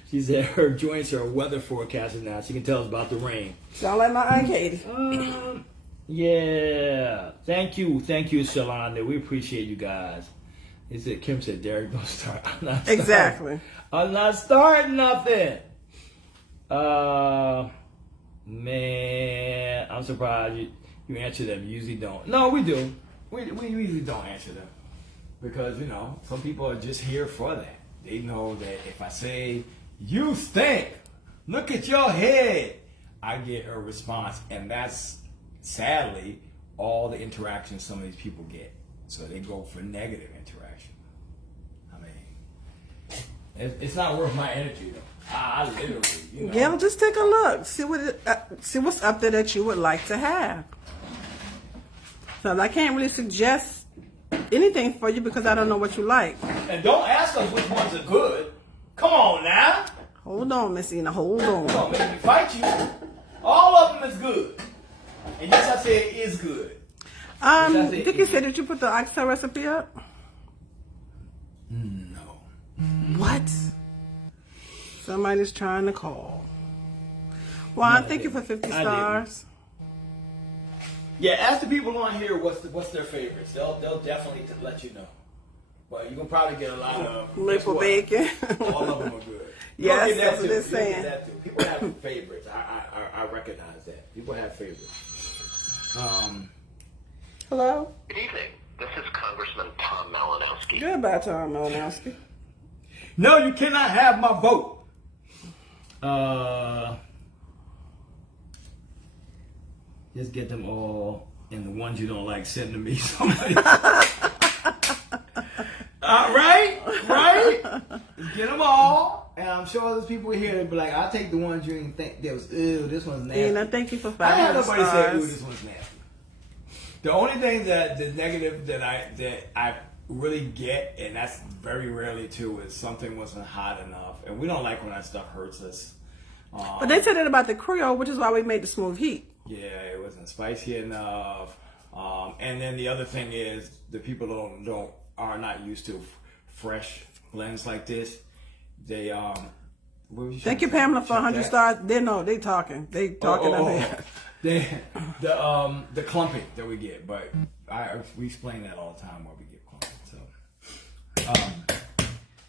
She said her joints are weather forecasted now. She can tell us about the rain. Sound like my Aunt Katie. Yeah. Thank you, Shalonda. We appreciate you guys. Kim said, Derek, don't start. I'm not starting. Exactly. I'm not starting nothing. Man, I'm surprised you answer them. You usually don't. No, we do. We usually don't answer them because some people are just here for that. They know that if I say you stink, look at your head, I get a response, and that's sadly all the interaction some of these people get. So they go for negative interaction. I mean, it's not worth my energy though. I literally, Yeah, just take a look. See what's up there that you would like to have. So I can't really suggest anything for you because I don't know what you like. And don't ask us which ones are good. Come on now. Hold on, Miss Ina. Hold on. Don't make me fight you. All of them is good. And yes, I said it is good. Dickie said, did you put the oxtail recipe up? No. What? Somebody's trying to call. Well, thank you for 50 stars. Yeah, ask the people on here what's their favorites. They'll definitely let you know. But you're gonna probably get a lot of maple bacon. All of them are good. Yes, that's what they're saying. People have favorites. I recognize that. People have favorites. Hello? Good evening. This is Congressman Tom Malinowski. Goodbye, Tom Malinowski. No, you cannot have my vote. Just get them all, and the ones you don't like, send to me. Somebody. Right? Get them all, and I'm sure there's people here that be like, I'll take the ones you didn't think that was, ew, this one's nasty. Thank you for 500 I had nobody stars. say, ew, this one's nasty. The only thing the negative that I really get, and that's very rarely too, is something wasn't hot enough, and we don't like when that stuff hurts us. But they said that about the Creole, which is why we made the smooth heat. Yeah, it wasn't spicy enough. And then the other thing is the people are not used to fresh blends like this. They thank you, Pamela, for 100 stars. They talking. They talking up here. The clumping that we get, but we explain that all the time why we get clumping. So,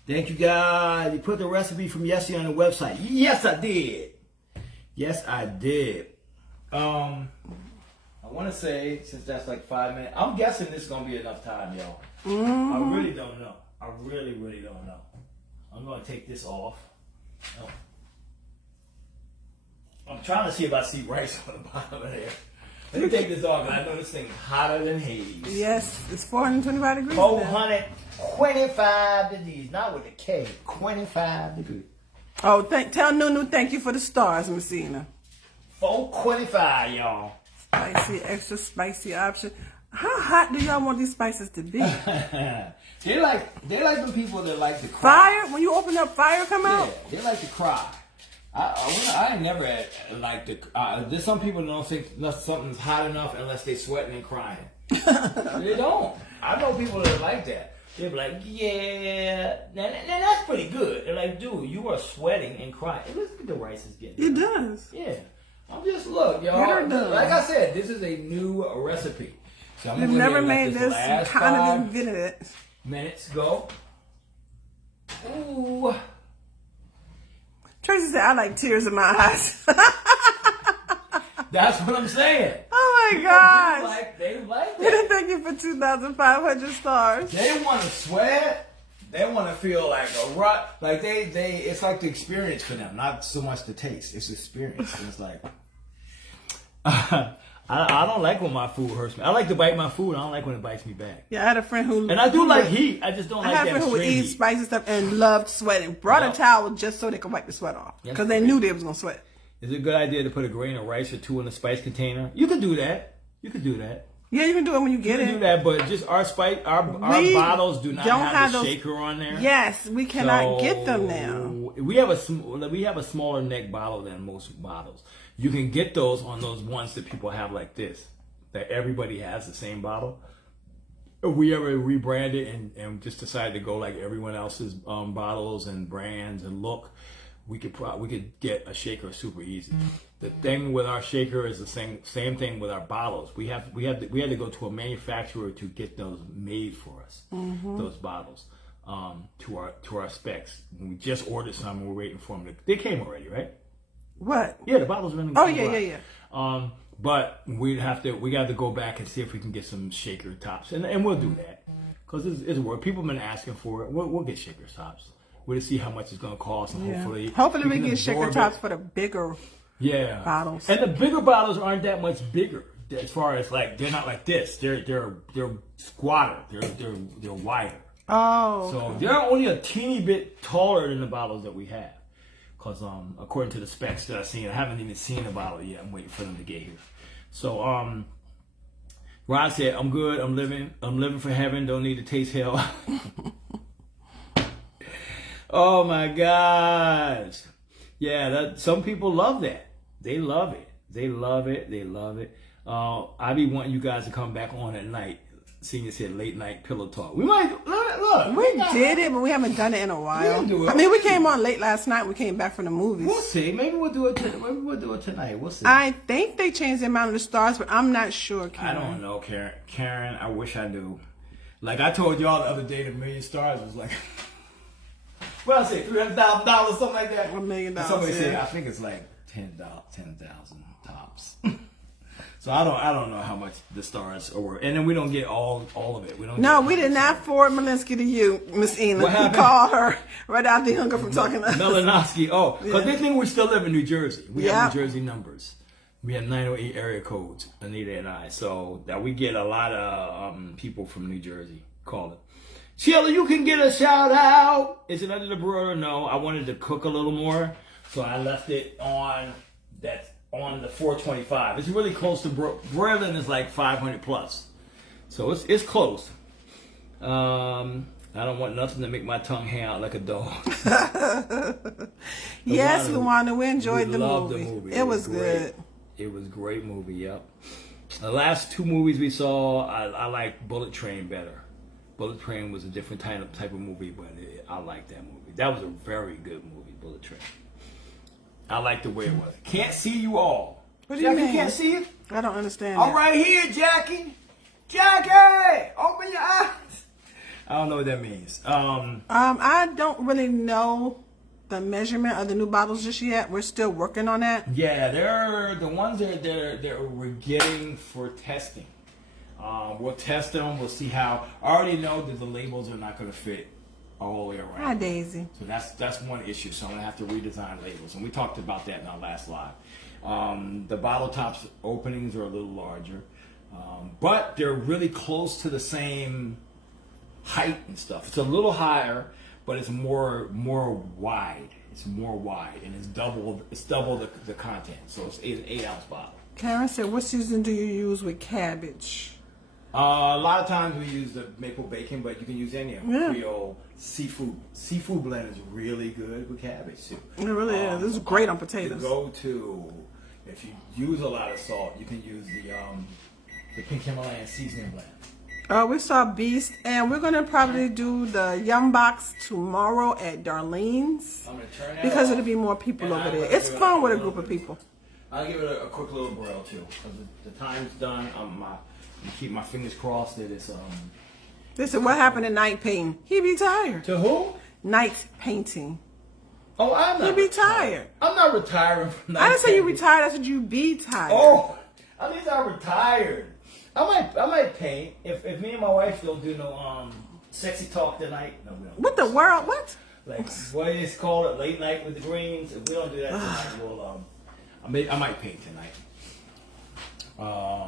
thank you guys. You put the recipe from yesterday on the website. Yes, I did. I want to say, since that's like 5 minutes, I'm guessing this is gonna be enough time, y'all. I really don't know. I really don't know. I'm gonna take this off. Oh. I'm trying to see if I see rice on the bottom of there. Let me take this off, and I know this thing's hotter than Hades. Yes, it's 425 degrees. 425 degrees, not with a K. 25 degrees. Oh, tell Nunu thank you for the stars, Messina. 425, y'all. Spicy, extra spicy option. How hot do y'all want these spices to be? They like the people that like to cry. Fire? When you open up, fire come out? Yeah, they like to cry. I ain't never like to. There's some people that don't think something's hot enough unless they sweating and crying. They don't. I know people that are like that. They're like, yeah, now that's pretty good. They're like, dude, you are sweating and crying. And look at the rice is getting. It does. Yeah. I'm just look, y'all. Like I said, this is a new recipe. So We've never made this. Kind of invented it. Minutes go. Ooh. Tracy said, I like tears in my eyes. That's what I'm saying. Oh my gosh. They like that. Thank you for 2,500 stars. They want to sweat. They want to feel like a rut. Like they it's like the experience for them, not so much the taste. It's the experience. And it's like I don't like when my food hurts me. I like to bite my food. I don't like when it bites me back. Yeah, I had a friend who... And I do like heat. I just don't like that I had a friend who would eat spicy stuff and loved sweating. Brought a towel just so they could wipe the sweat off. Because they knew they was going to sweat. Is it a good idea to put a grain of rice or two in a spice container? You could do that. Yeah, you can do it when you get it. You can do that, but just our bottles do not have the shaker on there. Yes, we cannot get them now. We have a smaller neck bottle than most bottles. You can get those on those ones that people have like this, that everybody has the same bottle. If we ever rebrand it and just decide to go like everyone else's bottles and brands and look, we could get a shaker super easy. The thing with our shaker is the same thing with our bottles. We had to go to a manufacturer to get those made for us, those bottles, to our specs. We just ordered some. We're waiting for them. They came already, right? What? Yeah, the bottles are in the Oh yeah. But we got to go back and see if we can get some shaker tops, and we'll do that because it's work. People have been asking for it. We'll get shaker tops. We'll see how much it's going to cost, and hopefully we get shaker tops for the bigger bottles. And the bigger bottles aren't that much bigger as far as like they're not like this. They're squatter. They're wider. Oh. So they're only a teeny bit taller than the bottles that we have. Because according to the specs that I've seen, I haven't even seen the bottle yet. I'm waiting for them to get here. So Rod said, "I'm good. I'm living for heaven. Don't need to taste hell." Oh my gosh. Yeah, some people love that. They love it. I be wanting you guys to come back on at night. Senior said late night pillow talk. We might look. We did it, but we haven't done it in a while. Do it. I mean, we came on late last night. We came back from the movies. We'll see. Maybe we'll do it. Tonight. We'll see. I think they changed the amount of the stars, but I'm not sure. Karen. I don't know, Karen. I wish I knew. Like I told y'all the other day, the $1,000,000 stars was like. What I say, $300,000, something like that. $1 million. Somebody said, I think it's like 10,000 tops. So I don't know how much the stars are worth, and then we don't get all of it. We did not forward Malinsky to you, Miss Ena. What happened? We called her right after he hung up from talking to us. Melanowski. Oh, because they think we still live in New Jersey. We have New Jersey numbers. We have 908 area codes, Anita and I. So that we get a lot of people from New Jersey calling. Sheila, you can get a shout out. Is it under the broiler? No, I wanted to cook a little more, so I left it on the 425. It's really close to broiling is like 500 plus, so it's close. I don't want nothing to make my tongue hang out like a dog. Yes, Luana, we enjoyed the movie. It was good. It was a great movie. Yep. The last two movies we saw, I like Bullet Train better. Bullet Train was a different type of movie, but I like that movie. That was a very good movie, Bullet Train. I like the way it was. Can't see you all. What do you mean? Can't see it? I don't understand. I'm right here, Jackie. Jackie, open your eyes. I don't know what that means. I don't really know the measurement of the new bottles just yet. We're still working on that. Yeah, they're the ones that we're getting for testing. We'll test them. We'll see how. I already know that the labels are not going to fit all the way around. Hi, Daisy. So that's one issue. So I'm going to have to redesign labels. And we talked about that in our last live. The bottle tops openings are a little larger. But they're really close to the same height and stuff. It's a little higher, but it's more wide. It's more wide. And it's double the content. So it's an 8-ounce bottle. Karen said, what season do you use with cabbage? A lot of times we use the maple bacon, but you can use any of them. Yeah. Creole seafood blend is really good with cabbage soup. It really is. This is great on potatoes. The go-to, if you use a lot of salt, you can use the pink Himalayan seasoning blend. We saw Beast, and we're gonna probably do the Yum Box tomorrow at Darlene's I'm gonna turn that because off, it'll be more people and over I'm there. gonna It's do it fun with a little group of bit. people. I'll give it a quick little broil too, because the time's done. I keep my fingers crossed that it's Listen, what happened at night painting? He be tired. To who? Night painting. Oh, I'm not. He be tired. I'm not retiring from night I didn't say you painting. retired. I said you be tired. Oh, at least I'm retired. I might paint if me and my wife don't do no sexy talk tonight. No, we don't. What the world? What? Like what is called late night with the greens. If we don't do that tonight, we'll I might paint tonight.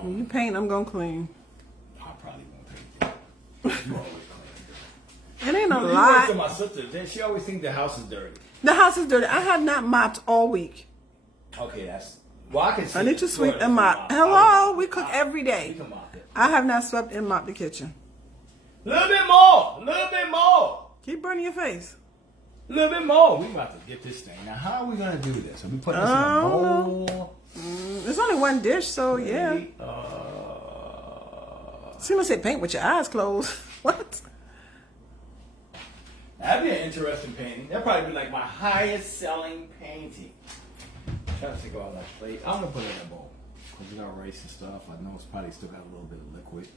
When you paint, I'm gonna clean. I probably won't paint. You always clean. It ain't a You lot. to my sister. She always thinks the house is dirty. The house is dirty. I have not mopped all week. Okay, that's. Well, I can. See I need to the sweep toilet and from mop. my- Hello, we cook every We day. can mop it. I have not swept and mopped the kitchen. A little bit more. A little bit more. Keep burning your face. A little bit more. We about to get this thing. Now, how are we gonna do this? Are we putting this in a bowl? There's only one dish, so yeah. Someone said paint with your eyes closed. What? That'd be an interesting painting. That'd probably be like my highest selling painting. I'm trying to think about that plate. I'm gonna put it in a bowl because we got rice and stuff. I know it's probably still got a little bit of liquid.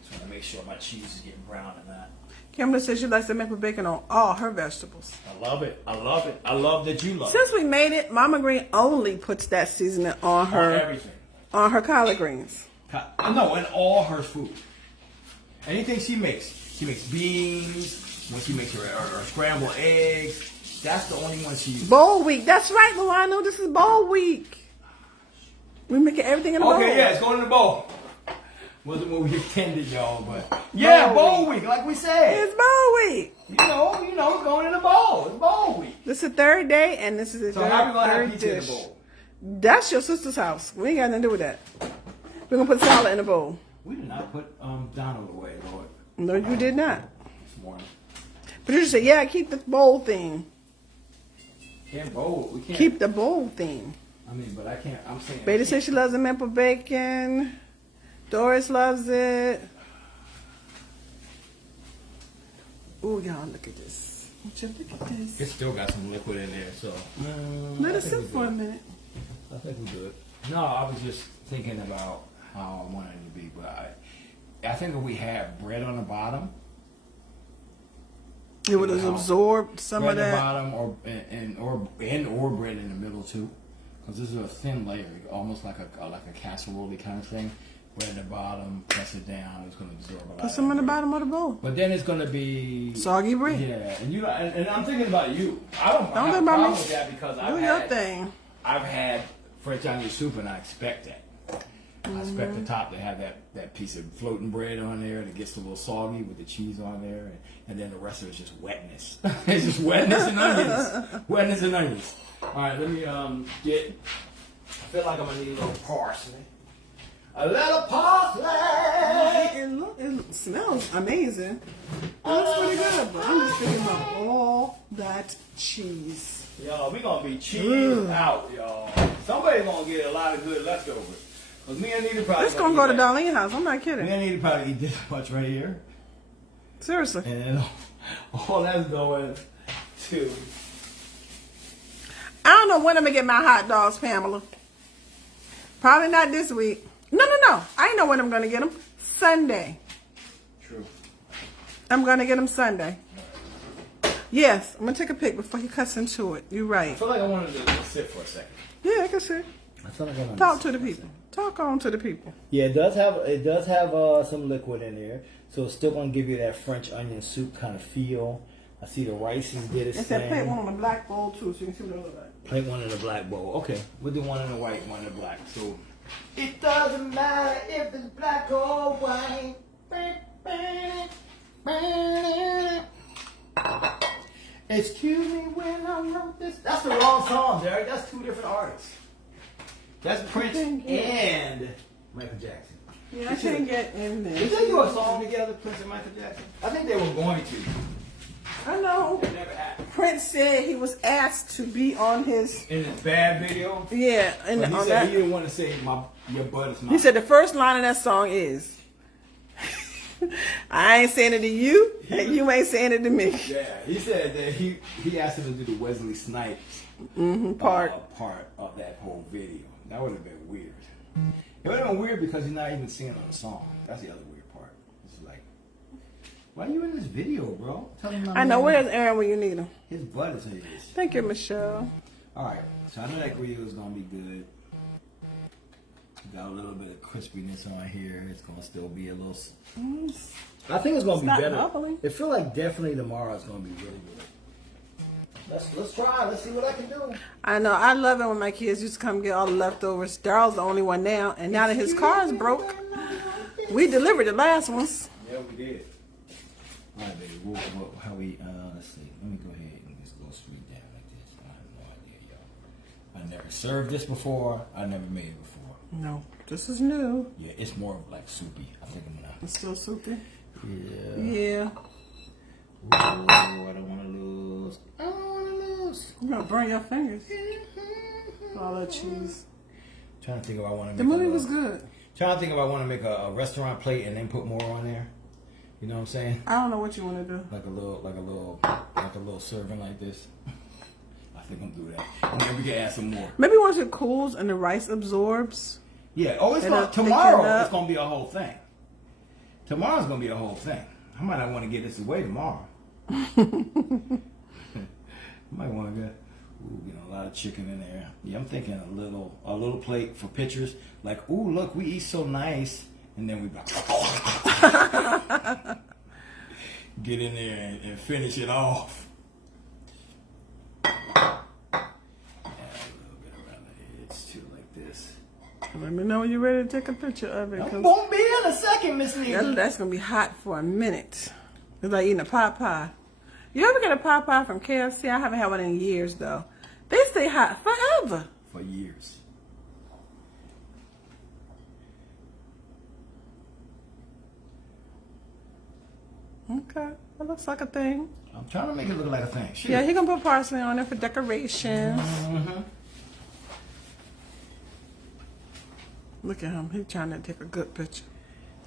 Just want to make sure my cheese is getting brown in that. Kimberly says she likes to maple bacon on all her vegetables. I love it. I love it. I love that you love it. Since we made it, Mama Green only puts that seasoning on her Everything. on her collard greens. No, in all her food. Anything she makes beans. When she makes her scrambled eggs, that's the only one she uses. Bowl week. That's right, Luano. This is bowl week. We making everything in a bowl. Okay, yeah, it's going in the bowl. Wasn't what we intended, y'all, but yeah, bowl week, like we said. It's bowl week. You know, it's going in the bowl. It's bowl week. This is the third day, and this is the So how we gonna have third pizza in the dish. bowl? That's your sister's house. We ain't got nothing to do with that. We're gonna put salad in the bowl. We did not put Donald away, Lord, No, you did not. this morning. But you said, yeah, keep the bowl thing. Can't bowl. We can't. Keep the bowl thing. I mean, but I can't. I'm saying. Beta says she loves the maple bacon. Doris loves it. Ooh, y'all, look at this. Would you look at this? It's still got some liquid in there, so. Let it sit for a minute. I think we good. No, I was just thinking about how I wanted it to be, but I think if we had bread on the bottom, It would have absorbed some bread of on the that. bottom, or bread in the middle too, because this is a thin layer, almost like a casserole kind of thing. Bread at the bottom, press it down. It's going to absorb a lot. Put some in the bottom of the bowl. But then it's going to be Soggy bread. Yeah, and you know, and I'm thinking about you. I don't have think a about problem me. with that because Do your thing. I've had French onion soup, and I expect that. I expect the top to have that piece of floating bread on there, and it gets a little soggy with the cheese on there, and then the rest of it's just wetness. It's just wetness and onions. Wetness and onions. All right, let me get. I feel like I'm gonna need a little parsley. A little parsley. It smells amazing. It looks pretty good, but I'm just thinking about all that cheese. Y'all, we gonna be cheesed out, y'all. Somebody's gonna get a lot of good leftovers. Cause me and Nita probably. It's gonna go to Darlene's house. I'm not kidding. Me and Nita probably eat this much right here, Seriously. and then all that's going to. I don't know when I'm gonna get my hot dogs, Pamela. Probably not this week. No. I know when I'm gonna get them. Sunday. True. I'm gonna get them Sunday. Yes, I'm gonna take a pic before he cuts into it. You're I right. feel like I wanted to sit for a second. Yeah, I can see. I feel like I wanted Talk to the people. Talk on to the people. Yeah, it does have some liquid in there, so it's still gonna give you that French onion soup kind of feel. I see the rices did its It's that plate one thing. on the black bowl too, so you can see what it looks like. Plate one in the black bowl. Okay, We'll do one in the white, one in the black. So it doesn't matter if it's black or white. Excuse me when I wrote this. That's the wrong song, Derek. That's two different artists. That's Prince and Michael Jackson. Yeah, I can't get in there. Did they do a song together, Prince and Michael Jackson? I think they were going to. I know. It never happened. Prince said he was asked to be on his. In his bad video? Yeah, and But he on said that. he didn't want to say your butt is mine. He said the first line of that song is, "I ain't saying it to you, and you ain't saying it to me." Yeah, he said that he asked him to do the Wesley Snipes Part. part of that whole video. That would have been weird. It would have been weird because he's not even singing on the song. That's the other weird part. It's like, why are you in this video, bro? Tell him I know. Where's Aaron when you need him? his butt is his. Thank you, Michelle. All right, so I know that video is gonna be good. Got a little bit of crispiness on here. It's gonna still be a little. I think it's gonna be not better. bubbling. It feel like definitely tomorrow is gonna be really good. Let's try. Let's see what I can do. I know. I love it when my kids used to come get all the leftovers. Daryl's the only one now, and now that his car is broke, we delivered the last ones. Yeah, we did. All right, baby. How we? Let's see. Let me go ahead and just go straight down like this. I have no idea, y'all. I never served this before. I never made it before. No, this is new. Yeah, it's more of like soupy. I think I'm gonna. It's still soupy. Yeah. Yeah. Ooh, I don't want to lose. I don't want to lose. You're gonna burn your fingers. All that cheese. Trying to think if I want to make The movie was good. Trying to think if I want to make a restaurant plate and then put more on there. You know what I'm saying? I don't know what you want to do. Like a little serving like this. I think I'm gonna do that. And then we can add some more. Maybe once it cools and the rice absorbs. Yeah. Oh, It'll tomorrow. thicken up. It's gonna be a whole thing. Tomorrow's gonna be a whole thing. I might not want to get this away tomorrow. I might want to get a lot of chicken in there. Yeah, I'm thinking a little plate for pictures. Like, ooh, look, we eat so nice, and then we get in there and finish it off. Add a little bit around the edge too, like this. Let me know when you're ready to take a picture of it. I won't be in a second, Miss Nita. That's gonna be hot for a minute. It's like eating a pot pie. You ever get a pot pie from KFC? I haven't had one in years though. They stay hot forever. For years. Okay, that looks like a thing. I'm trying to make it look like a thing. Shit. Yeah, he gonna put parsley on it for decorations. Mm-hmm. Look at him. He's trying to take a good picture.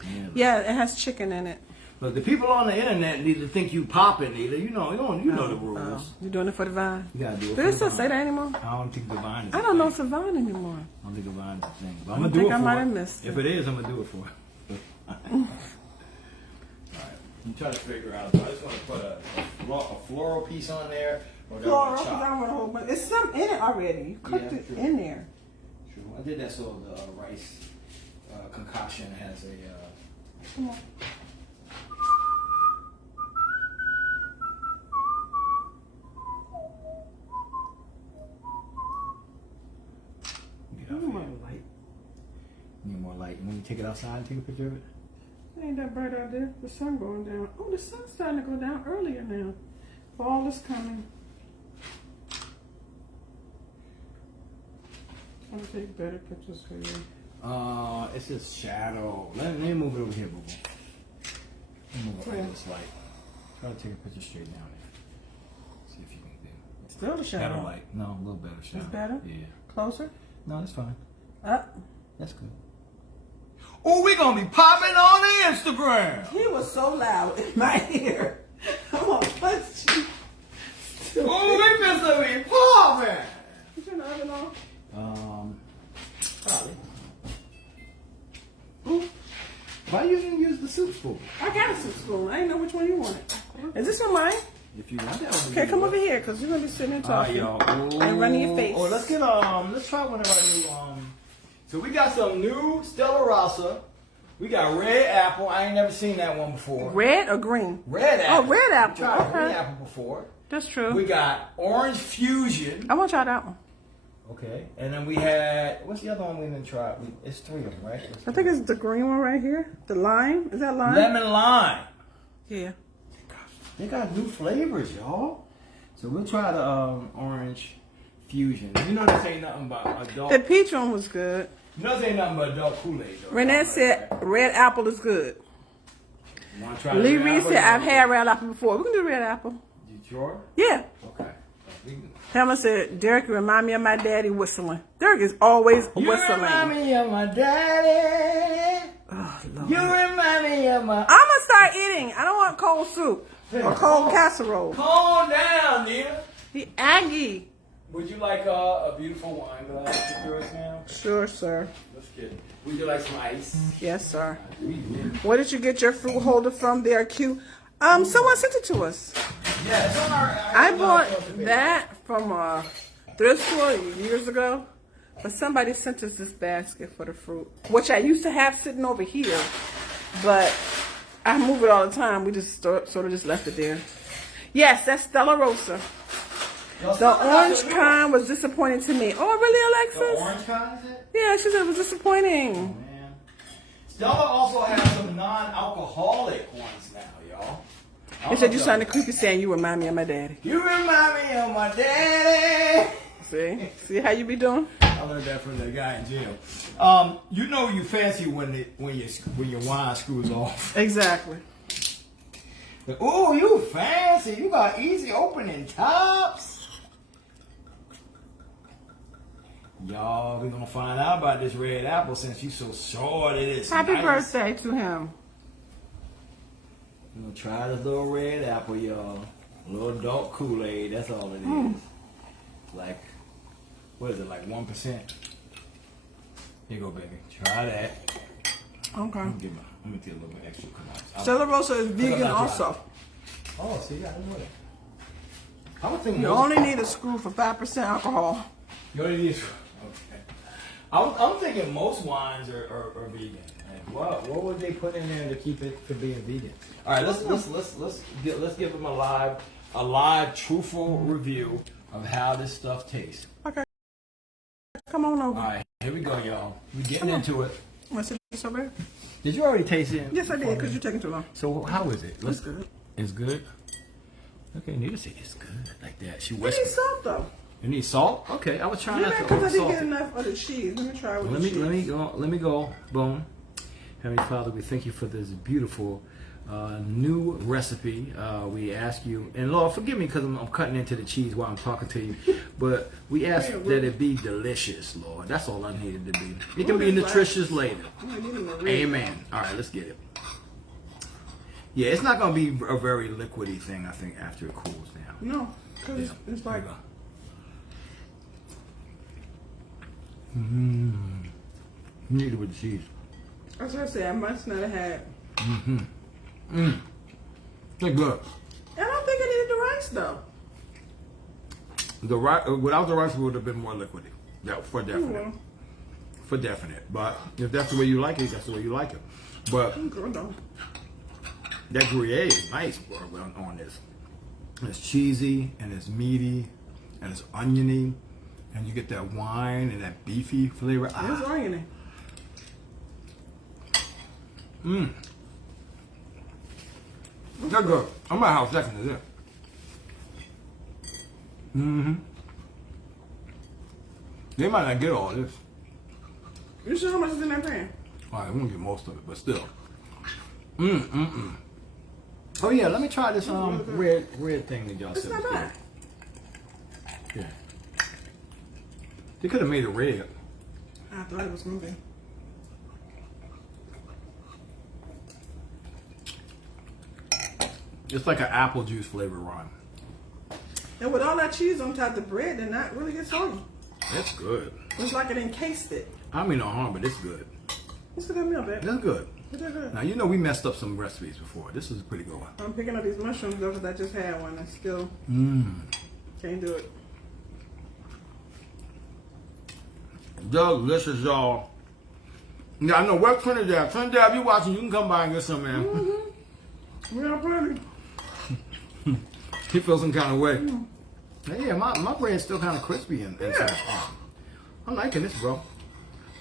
Yeah. Yeah, it has chicken in it. Look, the people on the internet need to think you popping, either. You know the rules. Oh, you doing it for the vine? You gotta do it. Do for it the still vine. say that anymore? I don't think the vine is. I don't know it's a vine anymore. I don't think the vine is a thing. But I I'm gonna do think it I for might it. have missed If it. it is, I'm gonna do it for it. All right. I'm trying to figure out. I just want to put a floral piece on there. Or do I Floral, wanna because chop? I want a whole bunch. It's some in it already. You cooked Yeah, it true. in there. True. I did that so the rice concoction has a. Come on. Get off here. Light. Need more light. You want me to take it outside and take a picture of it? Ain't that bright out there? The sun going down. Oh, the sun's starting to go down earlier now. Fall is coming. I'm gonna take better pictures for you. It's just shadow. Let me move it over here, boo boo. Let me move it Where? like this light. Try to take a picture straight down there. See if you can do. Still the shadow. Better light. No, a little better shadow. It's better? Yeah. Closer? No, that's fine. Up. That's good. Oh, we gonna be popping on the Instagram. He was so loud in my ear. I'm gonna punch you. Oh, we finna be popping. You turn the oven on? Probably. Ooh. Why you didn't use the soup spoon? I got a soup spoon. I didn't know which one you wanted. Is this one mine? If you want that one. Okay, come over here, because you're going to be sitting there talking. And running your face. Oh, let's get let's try one of our new so we got some new Stella Rossa. We got red apple. I ain't never seen that one before. Red or green? Red apple. Oh, red apple. We tried Okay. green apple before. That's true. We got orange fusion. I want to try that one. Okay. And then we had, what's the other one we didn't try? It's three of them, right? I think it's the green one right here. The lime. Is that lime? Lemon lime. Yeah. They got new flavors, y'all. So we'll try the orange fusion. You know this ain't nothing but adult. The peach one was good. You know, this ain't nothing but adult Kool-Aid, though. Renee said red apple is good. You want to try Lee the red Reed apple? said I've had red apple before. We can do red apple. You sure? Yeah. Okay. We can- Pamela said Derek remind me of my daddy whistling. Derek is always You whistling. remind me of my daddy. Oh, Lord. You remind me of my... I'm gonna start eating. I don't want cold soup or cold casserole. Calm down, Nita. The Aggie. Would you like a beautiful wine glass of yours now? Sure, sir. Let's get it. Would you like some ice? Yes, sir. Where did you get your fruit holder from? They are cute. Someone sent it to us. Yeah, it's on our... I bought that from a thrift store years ago, but somebody sent us this basket for the fruit, which I used to have sitting over here, but I move it all the time. We just sort of just left it there. Yes, that's Stella Rosa. The orange kind was disappointing to me. Oh, really, The Alexis? orange kind, is it? Yeah, she said it was disappointing. Man. Stella also has some non-alcoholic ones now, y'all. They said you sounded creepy saying you remind me of my daddy. You remind me of my daddy. See how you be doing? I learned that from the guy in jail. You know you fancy when your wine screws off. Exactly. Ooh, you fancy. You got easy opening tops. Y'all, we're gonna find out about this red apple since you so short it is. Happy nice. birthday to him. We're gonna try this little red apple, y'all. A little adult Kool-Aid, that's all it is. Like, what is it, like 1%? Here you go, baby. Try that. Okay. Let me get a little bit extra. Stella Rosa is vegan not also. Oh, see, I didn't know that. I would think You only need a screw for 5% alcohol. You only need. Okay. I'm thinking most wines are vegan. What would they put in there to keep it from being vegan? All right, let's give them a live, truthful review of how this stuff tastes. Okay. Come on over. All right, here we go, y'all. We're getting into it. What's it so bad? Did you already taste it? Yes, I did, because you're taking too long. So how is it? It's good. It's good. Okay, Nita said it's good like that. She You whispered. need salt, though. You need salt? Okay, I was trying Yeah, not to because I didn't oversalt get it. enough of the cheese. Let me try with Let the me cheese. let me go. Boom. Heavenly Father, we thank you for this beautiful new recipe. We ask you, and Lord, forgive me because I'm cutting into the cheese while I'm talking to you, but we ask that it be delicious, Lord. That's all I needed to be. It can be nutritious later. Amen. All right, let's get it. Yeah, it's not going to be a very liquidy thing, I think, after it cools down. No, because it's like... Need it with the cheese. That's what I said. I must not have had... They're good. I don't think I needed the rice, though. The rice, without the rice, it would have been more liquidy. Yeah, for definite. Well, For definite. But if that's the way you like it, that's the way you like it. But I'm good, though. that Gruyere is nice on this. It's cheesy and it's meaty and it's oniony, and you get that wine and that beefy flavor. It's oniony. They're good. I'm gonna have second to this. They might not get all this. You sure how much is in that pan? All right, I won't get most of it, but still. Oh yeah, let me try this red thing that y'all It's said. not was bad. good. Yeah. They could have made it red. I thought it was going to be. It's like an apple juice flavor rhyme. And with all that cheese on top of the bread, then that really gets soggy. It's good. It's like it encased it. I mean no harm, but it's good. It's a good meal, babe. It's good. It's good. Now you know we messed up some recipes before. This is a pretty good one. I'm picking up these mushrooms though because I just had one. I still can't do it. Delicious, y'all. Yeah, I know West Trinidad. Trinidad, if you're watching, you can come by and get some, man. We are plenty. He feels some kind of way. Hey, yeah, my bread's still kind of crispy inside. I'm liking this, bro.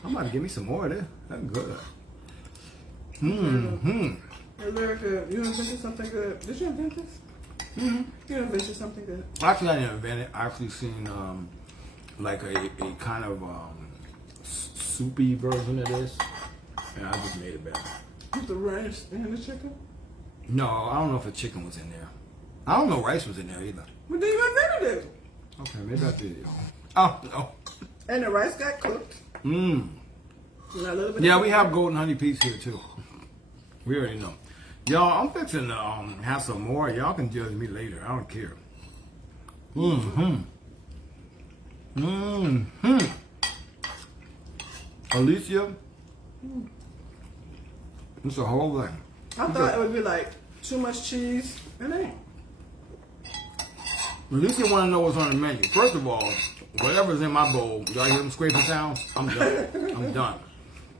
I'm about to give me some more of this. That's good. It's very good. You invented something good. Did you invent this? You invented something good. Actually, I didn't invent it. I actually seen like a kind of soupy version of this, and I just made it better. With the rice and the chicken? No, I don't know if the chicken was in there. I don't know rice was in there either. But then you invented it. Okay, maybe I did, y'all. Oh, no. And the rice got cooked. Mmm. A little bit Yeah, of we have golden honey peas here, too. We already know. Y'all, I'm fixing to have some more. Y'all can judge me later. I don't care. Alicia, it's a whole thing. I thought it would be like too much cheese. It ain't. Alicia want to know what's on the menu. First of all, whatever's in my bowl, y'all hear them scraping sounds? I'm done. I'm done.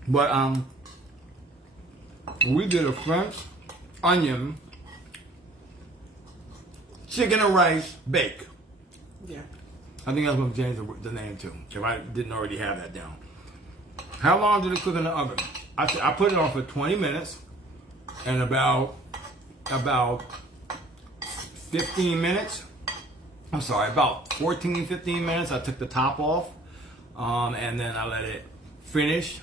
But we did a French onion, chicken and rice bake. Yeah. I think that's what changed the name to, if I didn't already have that down. How long did it cook in the oven? I put it on for 20 minutes, and about 15 minutes. I'm sorry, about 14, 15 minutes. I took the top off, and then I let it finish,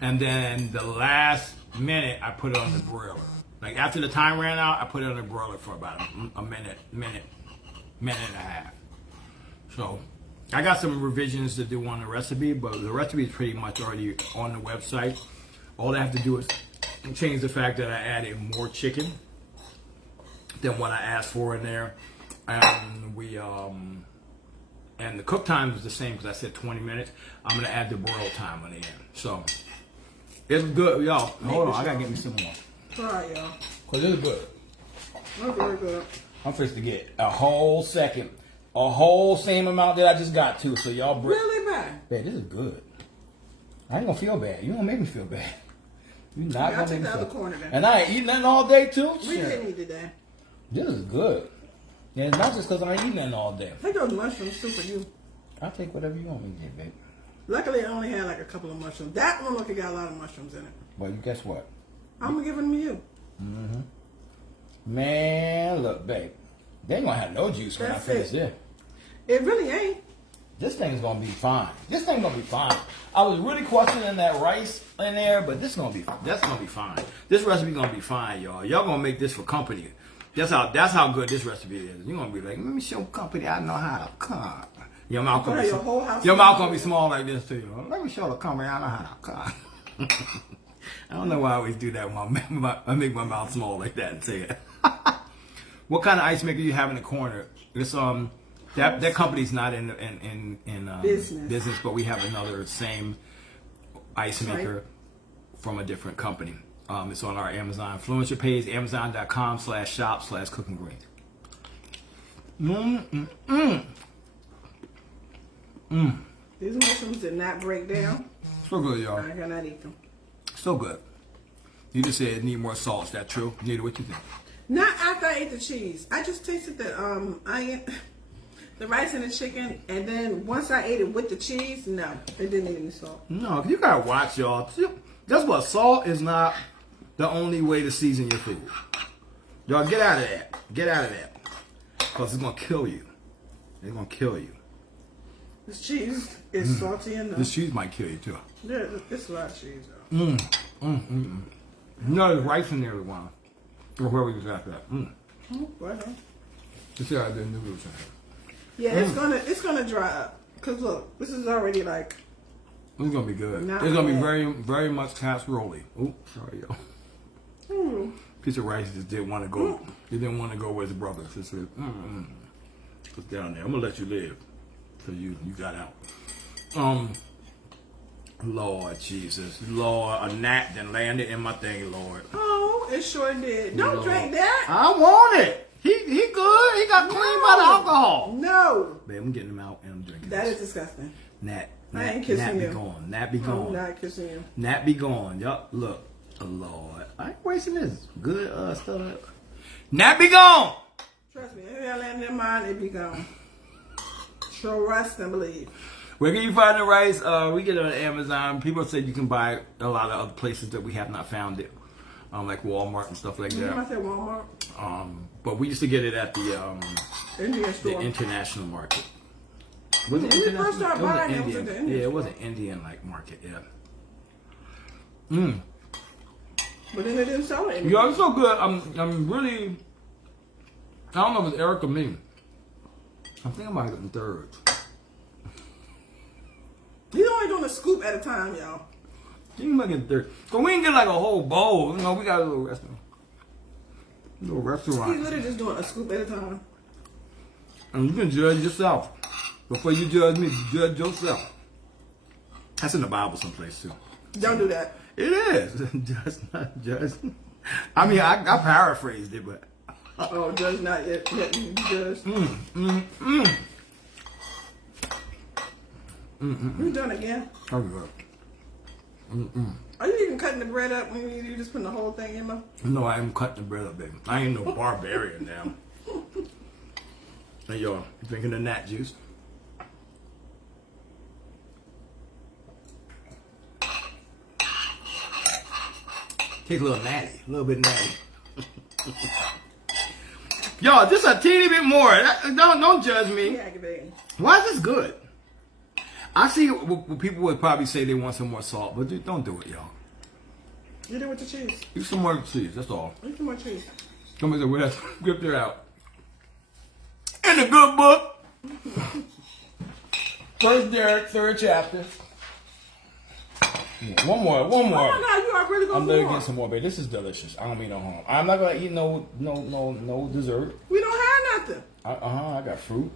and then the last minute I put it on the broiler. Like after the time ran out, I put it on the broiler for about a minute and a half. So I got some revisions to do on the recipe, but the recipe is pretty much already on the website. All I have to do is change the fact that I added more chicken than what I asked for in there. And we and the cook time is the same because I said 20 minutes. I'm gonna add the broil time on the end. So it's good, y'all. Hold on, I gotta get me some more. Try it, y'all. Cause it's good. That's very good. I'm fixed to get a whole same amount that I just got too. So y'all Really bad. Man, this is good. I ain't gonna feel bad. You don't make me feel bad. You not I'll gonna take make me the other feel corner then. And I ain't eating that all day too. We Shit. didn't eat today. This is good. And it's not just because I ain't eating that all day. Take those mushrooms too for you. I'll take whatever you want me to get, babe. Luckily, I only had like a couple of mushrooms. That one look like it got a lot of mushrooms in it. Well, guess what? I'm gonna give them to you. Man, look, babe. They ain't gonna have no juice when That's I finish it. this. It really ain't. This thing's gonna be fine. This thing's gonna be fine. I was really questioning that rice in there, but that's gonna be fine. This recipe gonna be fine, y'all. Y'all gonna make this for company. That's how good this recipe is. You're gonna be like, let me show company I know how to cook. Your mouth gonna Your mouth gonna be small like this too. Let me show the company I know how to cook. I don't know why I always do that when I make my mouth small like that and say it. What kind of ice maker you have in the corner? It's that company's not in business, but we have another same ice maker from a different company. It's on our Amazon influencer page, amazon.com/shop/cookinggreens. These mushrooms did not break down. So good, y'all. I cannot eat them. So good. You just said it need more salt. Is that true? Nita, what you think? Not after I ate the cheese. I just tasted the the rice and the chicken, and then once I ate it with the cheese, no, it didn't need any salt. No, you gotta watch, y'all. That's what salt is not the only way to season your food. Y'all get out of that. Get out of that. Because it's gonna kill you. It's gonna kill you. This cheese is salty enough. This cheese might kill you too. Yeah, it's a lot of cheese though. No, there's rice in there as well. Or where we just got that. Right on. You see how I did noodles in Yeah, it's gonna dry up. Cause look, this is already like. It's gonna be good. Not It's gonna be bad. very, very much casserole-y. Oh, sorry, yo. Piece of rice just didn't want to go. He didn't want to go with his brother. He said, Put down there. I'm gonna let you live. Cause you got out. Lord Jesus, Lord, a gnat then landed in my thing, Lord. Oh, it sure did. Don't drink that. I want it. He good. He got clean by the alcohol. No. Babe, I'm getting him out and I'm drinking. That this. is disgusting. Gnat ain't kissing be you. gone. Gnat be I'm gone. not kissing you. Gnat be gone. Y'all, look. Oh, Lord. I ain't wasting this good stuff. Gnat be gone. Trust me, if I land in mine, it be gone. Trust and believe. Where can you find the rice? We get it on Amazon. People say you can buy a lot of other places that we have not found it. Like Walmart and stuff like You that. might say Walmart. But we used to get it at the Indian store. international market. Was it When we international? first started It was buying an it, it was Indian. at the Indian Yeah, it was store. an Indian like market. Yeah. Mmm. But then they didn't sell it anymore. Yeah, it's so good. I'm really. I don't know if it's Eric or me. I think I might get the third. He's only doing a scoop at a time, y'all. You might get the third. So we didn't get like a whole bowl. You know, we got a little restaurant. He's restaurant. literally just doing a scoop at a time. And you can judge yourself. Before you judge me, judge yourself. That's in the Bible someplace too. Don't do that. It is. Just not judge. I mean, I paraphrased it, but. Oh, judge not yet. Judge. You done again? Oh, good. Are you even cutting the bread up when you just putting the whole thing in my? No, I am cutting the bread up, baby. I ain't no barbarian now. Hey, y'all, drinking the nat juice. Take a little natty, a little bit natty. Y'all, just a teeny bit more. Don't judge me. Yeah, baby. Why is this good? I see what people would probably say they want some more salt, but don't do it, y'all. You did with the cheese. Use some more cheese, that's all. Eat some more cheese. Somebody said, well, that's script it out. In the good book. First Derek, third chapter. Yeah, one more. Oh my God, you are really going I'm for gonna more. get some more, baby. This is delicious. I don't mean no harm. I'm not gonna eat no dessert. We don't have nothing. I got fruit.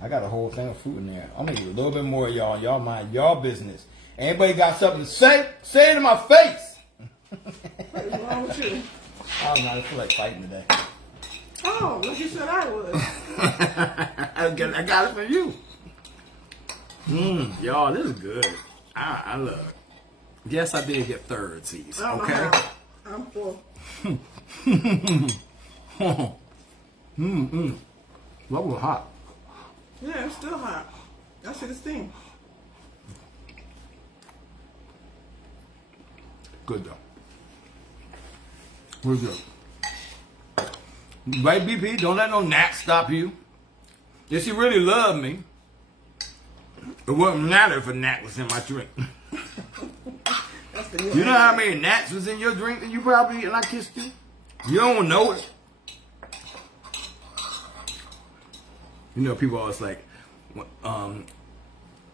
I got a whole thing of fruit in there. I'm gonna eat a little bit more, y'all. Y'all mind y'all business. Anybody got something to say? Say it in my face. What is wrong with you? I don't know. I feel like fighting today. Oh, like you said I would. I got it for you. Y'all, this is good. I love it. Yes, I did get third seeds. I don't Okay. know how. I'm full. That was hot. Yeah, it's still hot. I see the steam. Good though. We're good. Right, BP? Don't let no gnat stop you. If she really loved me, it wouldn't matter if a gnat was in my drink. That's the new You know how many gnats was in your drink that you probably and I kissed you? You don't know it. You know, people always like,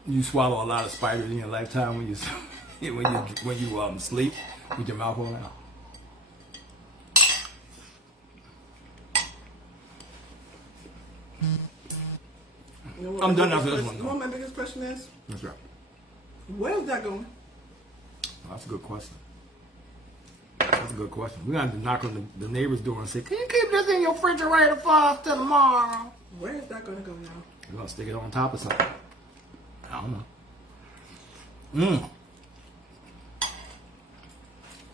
you swallow a lot of spiders in your lifetime when you sleep with your mouth open. You know what I'm my done biggest after this question- one, You know what my biggest question is? That's right. Where's that going? That's a good question. That's a good question. We're going to knock on the neighbor's door and say, can you keep this in your refrigerator for us till tomorrow? Where is that going to go now? We're going to stick it on top of something. I don't know.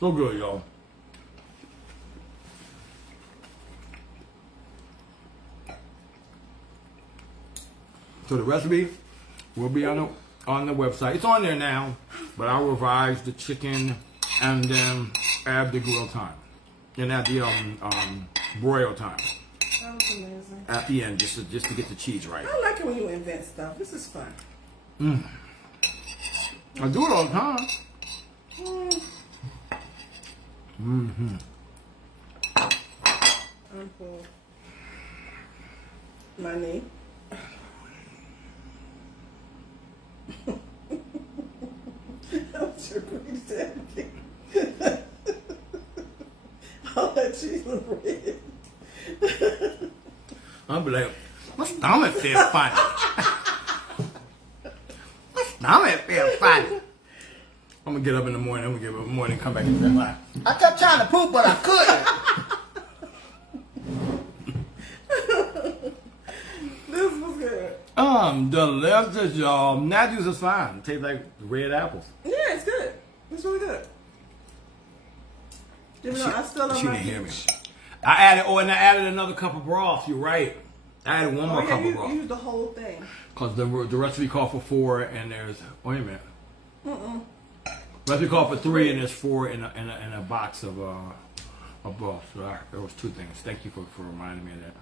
So good, y'all. So the recipe will be on the website. It's on there now, but I'll revise the chicken and then add the grill time and add the broil time That was amazing. at the end just to get the cheese right. I like it when you invent stuff. This is fun. I do it all the time. I'm full. My knee. That's your greedy daddy. All that cheese and bread. I'll be like, my stomach feel funny. My stomach feel funny. I'm gonna get up in the morning. And come back and say, I kept trying to poop, but I couldn't. This was good. Delicious, y'all. Nat juice is fine. It tastes like red apples. Yeah, it's good. It's really good. Even though I still don't She like didn't hear me. I added another cup of broth. You're right. I added one more cup of you broth. used the whole thing. Because the recipe called for 4, and there's wait a minute. Recipe called for 3, and there's 4 in a box of broth. So there was 2 things. Thank you for reminding me of that.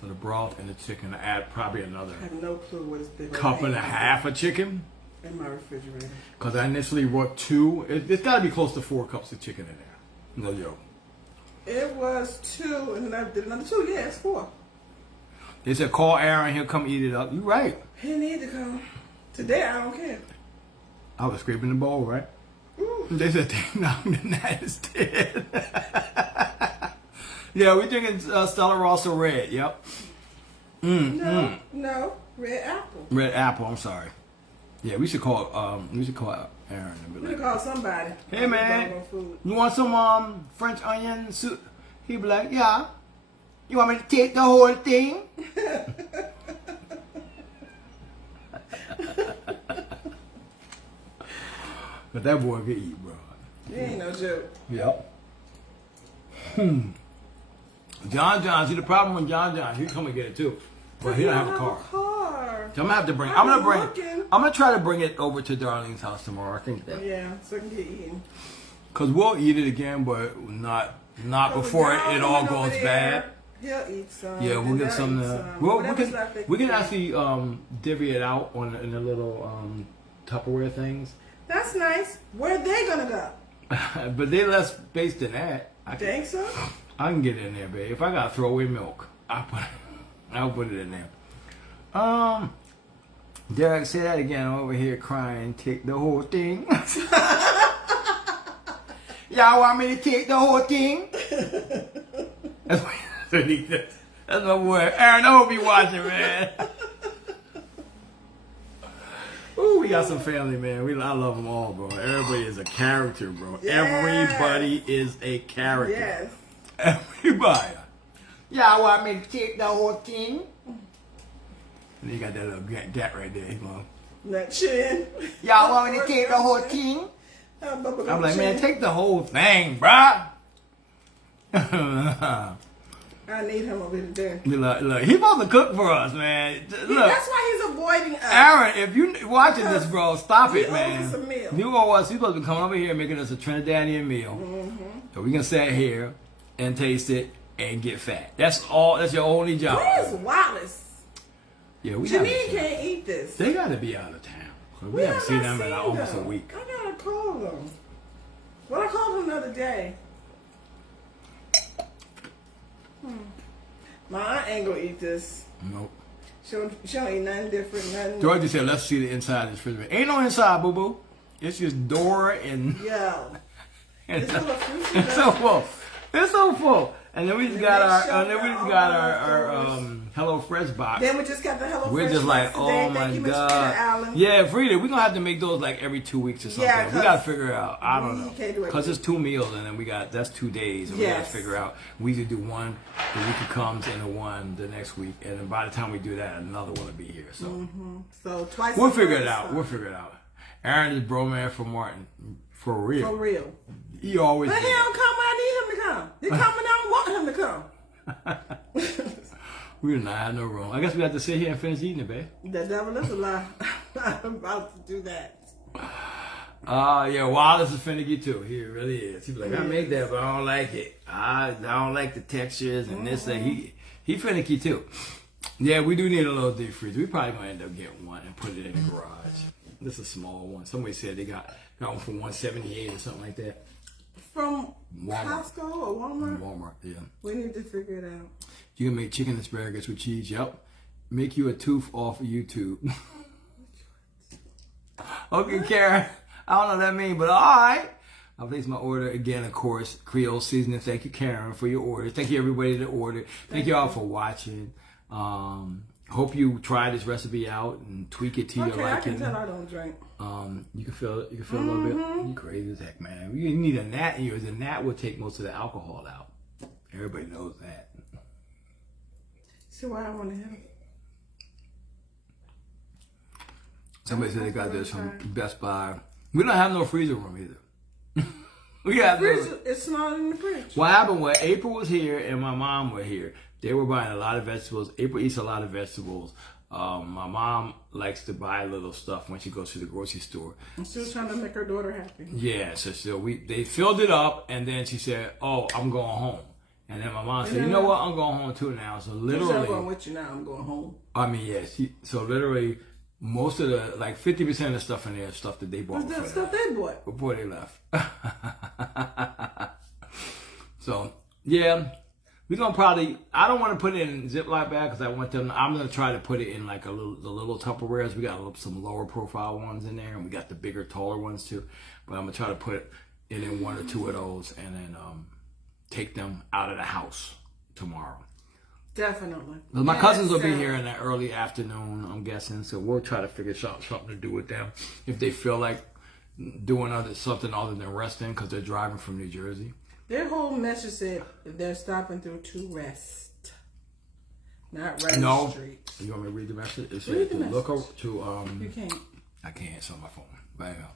So the broth and the chicken. I add probably another I have no clue what it's big. cup and a half of chicken. in my refrigerator. Because I initially bought 2. It's got to be close to 4 cups of chicken in there. No joke. It was 2, and then I did another 2. Yeah, it's 4. They said call Aaron, he'll come eat it up. You right. He need to come. Today, I don't care. I was scraping the bowl, right? Ooh. They said they knocked the night is dead. Yeah, we're drinking Stella Rossa Red. Yep. No, red apple. Red apple. I'm sorry. Yeah, we should call Aaron and be We like, can call somebody. hey man, you want some French onion soup? He'd be like, yeah. You want me to take the whole thing? But that boy can eat, bro. He ain't no joke. Yep. John, see the problem with John, he'd come and get it too. But he don't have a car. So I'm gonna have to bring. I'm gonna try to bring it over to Darlene's house tomorrow. I think that. Yeah, so it can get eaten. Cause we'll eat it again, but not before it all goes bad. He'll eat some. Yeah, we'll get some. We can actually divvy it out in the little Tupperware things. That's nice. Where are they gonna go? But they're less space than that. Think so? I can get it in there, babe. If I gotta throw away milk, I'll put it in there. Derek, say that again. I'm over here crying. Take the whole thing. Y'all want me to take the whole thing? That's my boy. Aaron, I hope you watching, man. Ooh, we got some family, man. I love them all, bro. Everybody is a character, bro. Yes. Everybody is a character. Yes. Everybody. Y'all want me to take the whole thing? And you got that little gat right there. That chin. Y'all want me to take the whole thing? I'm like, man, take the whole thing, bruh. I need him over there. Look, he's supposed to cook for us, man. Look, that's why he's avoiding us. Aaron, if you watching this, bro, stop it, He man. owes us a meal. You owe us. He's supposed to be coming over here and making us a Trinidadian meal. So we can sit here and taste it and get fat. That's all. That's your only job. Where's Wallace? Yeah, we Janine can't eat this. They got to be out of town. We haven't seen them in almost a week. I gotta call them. Well, I called him the other day. My aunt ain't gonna eat this. Nope. She don't eat nothing different. Nothing. George just said, let's see the inside of this refrigerator. Ain't no inside, boo-boo. It's just door and... Yo. It's so full. It's so full. And then we just got our Hello Fresh box. Then we just got the Hello Fresh. We're just like, today. oh my Thank you, God. Yeah, Frida, we're gonna have to make those like every 2 weeks or something. Yeah, we gotta figure it out. I don't know. Because it's 2 meals and then that's 2 days. And we gotta figure out. We could do one the week it comes and one the next week. And then by the time we do that, another one will be here. So, so twice. We'll figure it out. We'll figure it out. Aaron is bro man for Martin. For real. For real. He always. But he don't come when I need him to come. He come when I don't want him to come. We do not have no room. I guess we have to sit here and finish eating it, babe. The devil is a lie. I'm about to do that. Yeah, Wallace is finicky too. He really is. He's like, I make that, but I don't like it. I don't like the textures and this. That he finicky too. Yeah, we do need a little deep freezer. We probably gonna end up getting one and put it in the garage. This is a small one. Somebody said they got one for $178 or something like that. From Walmart. Costco or Walmart? Walmart, yeah. We need to figure it out. You can make chicken asparagus with cheese. Yep. Make you a tooth off of YouTube. Okay, Karen. I don't know what that means, but all right. I'll place my order again, of course. Creole seasoning. Thank you, Karen, for your order. Thank you, everybody that ordered. Thank you all for watching. Hope you try this recipe out and tweak it to your liking. I can tell I don't drink. You can feel it. You can feel a little bit. You crazy as heck, man. You need a gnat in yours. A gnat will take most of the alcohol out. Everybody knows that. See why I want to help. Somebody said they got this from Best Buy. We don't have no freezer room either. We have it's not in the fridge. What happened was April was here and my mom were here. They were buying a lot of vegetables. April eats a lot of vegetables. My mom likes to buy little stuff when she goes to the grocery store. And she was trying to make her daughter happy. Yeah, so they filled it up and then she said, "Oh, I'm going home." And then my mom said, "You know what? I'm going home too now." So literally, I'm going with you now. I'm going home. I mean, yes. So literally, most of the, like 50% of the stuff in there is stuff that they bought. What's that stuff they bought? Before they left. So, yeah. We're going to probably, I don't want to put it in Ziploc bag because I'm going to try to put it in like the little Tupperwares. We got some lower profile ones in there and we got the bigger, taller ones too. But I'm going to try to put it in one or two of those and then take them out of the house tomorrow. Definitely. Well, my cousins will be here in the early afternoon, I'm guessing. So we'll try to figure out something to do with them if they feel like doing something other than resting because they're driving from New Jersey. Their whole message said they're stopping through to rest, not rest street. You want me to read the message? It Read said the to look message. up to You can't. I can't. It's on my phone. Right now.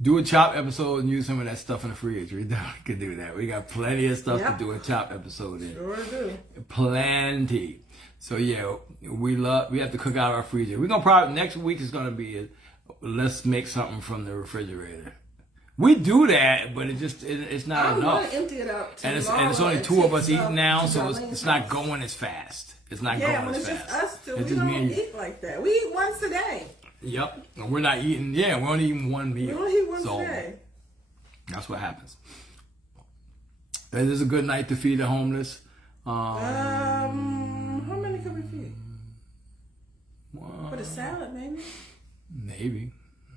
Do a chop episode and use some of that stuff in the fridge. We definitely could do that. We got plenty of stuff to do a chop episode in. Sure do. Plenty. So yeah, we have to cook out our freezer. We're gonna probably next week is gonna be let's make something from the refrigerator. We do that, but it's not enough. I'm gonna empty it out. And it's only two of us eating now, so it's not going as fast. It's not going when as it's fast. just us two, It's we just me don't and you. eat like that. We eat once a day. Yep. And we're not eating. Yeah, we're only eating one meal. We only eat once so a day. that's what happens. It is a good night to feed the homeless. How many can we feed? Well, For the salad, maybe. maybe.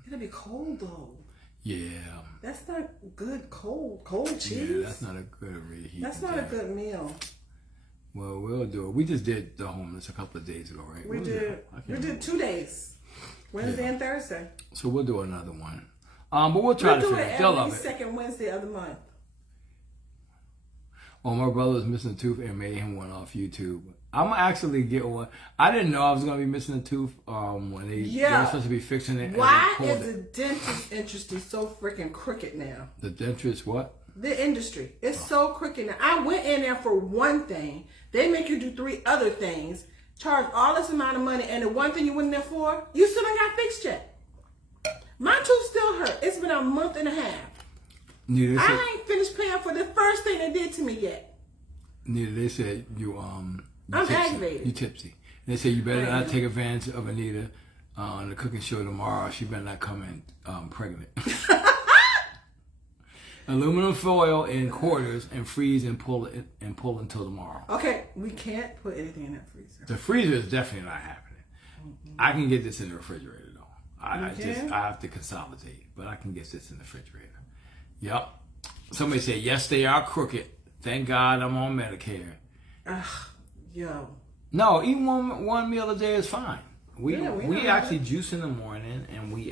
It'll be cold though. Yeah. That's not good. Cold cheese. Yeah, that's not a good reheat. That's not a good meal. Well, we'll do it. We just did the homeless a couple of days ago, right? We did 2 days, Wednesday and Thursday. So we'll do another one. But we'll try to do figure it it. They'll love every it. second Wednesday of the month. Well, my brother was missing a tooth and made him one off YouTube. I'm gonna actually get one. I didn't know I was gonna be missing a tooth when they were supposed to be fixing it. Why is the dentist industry so freaking crooked now? The dentist what? The industry. It's so crooked now. I went in there for one thing. They make you do 3 other things, charge all this amount of money, and the one thing you went in there for, you still ain't got fixed yet. My tooth still hurt. It's been a month and a half. Neither I ain't finished paying for the first thing they did to me yet. Neither they said you I'm tipsy. aggravated. You tipsy. And they said you better not take advantage of Anita on the cooking show tomorrow. She better not come in pregnant. Aluminum foil in quarters and freeze and pull until tomorrow. Okay, we can't put anything in that freezer. The freezer is definitely not happening. I can get this in the refrigerator though. I have to consolidate, but I can get this in the refrigerator. Yep. Somebody said yes, they are crooked. Thank God I'm on Medicare. Yo. No, eating one meal a day is fine. We know actually juice in the morning, and we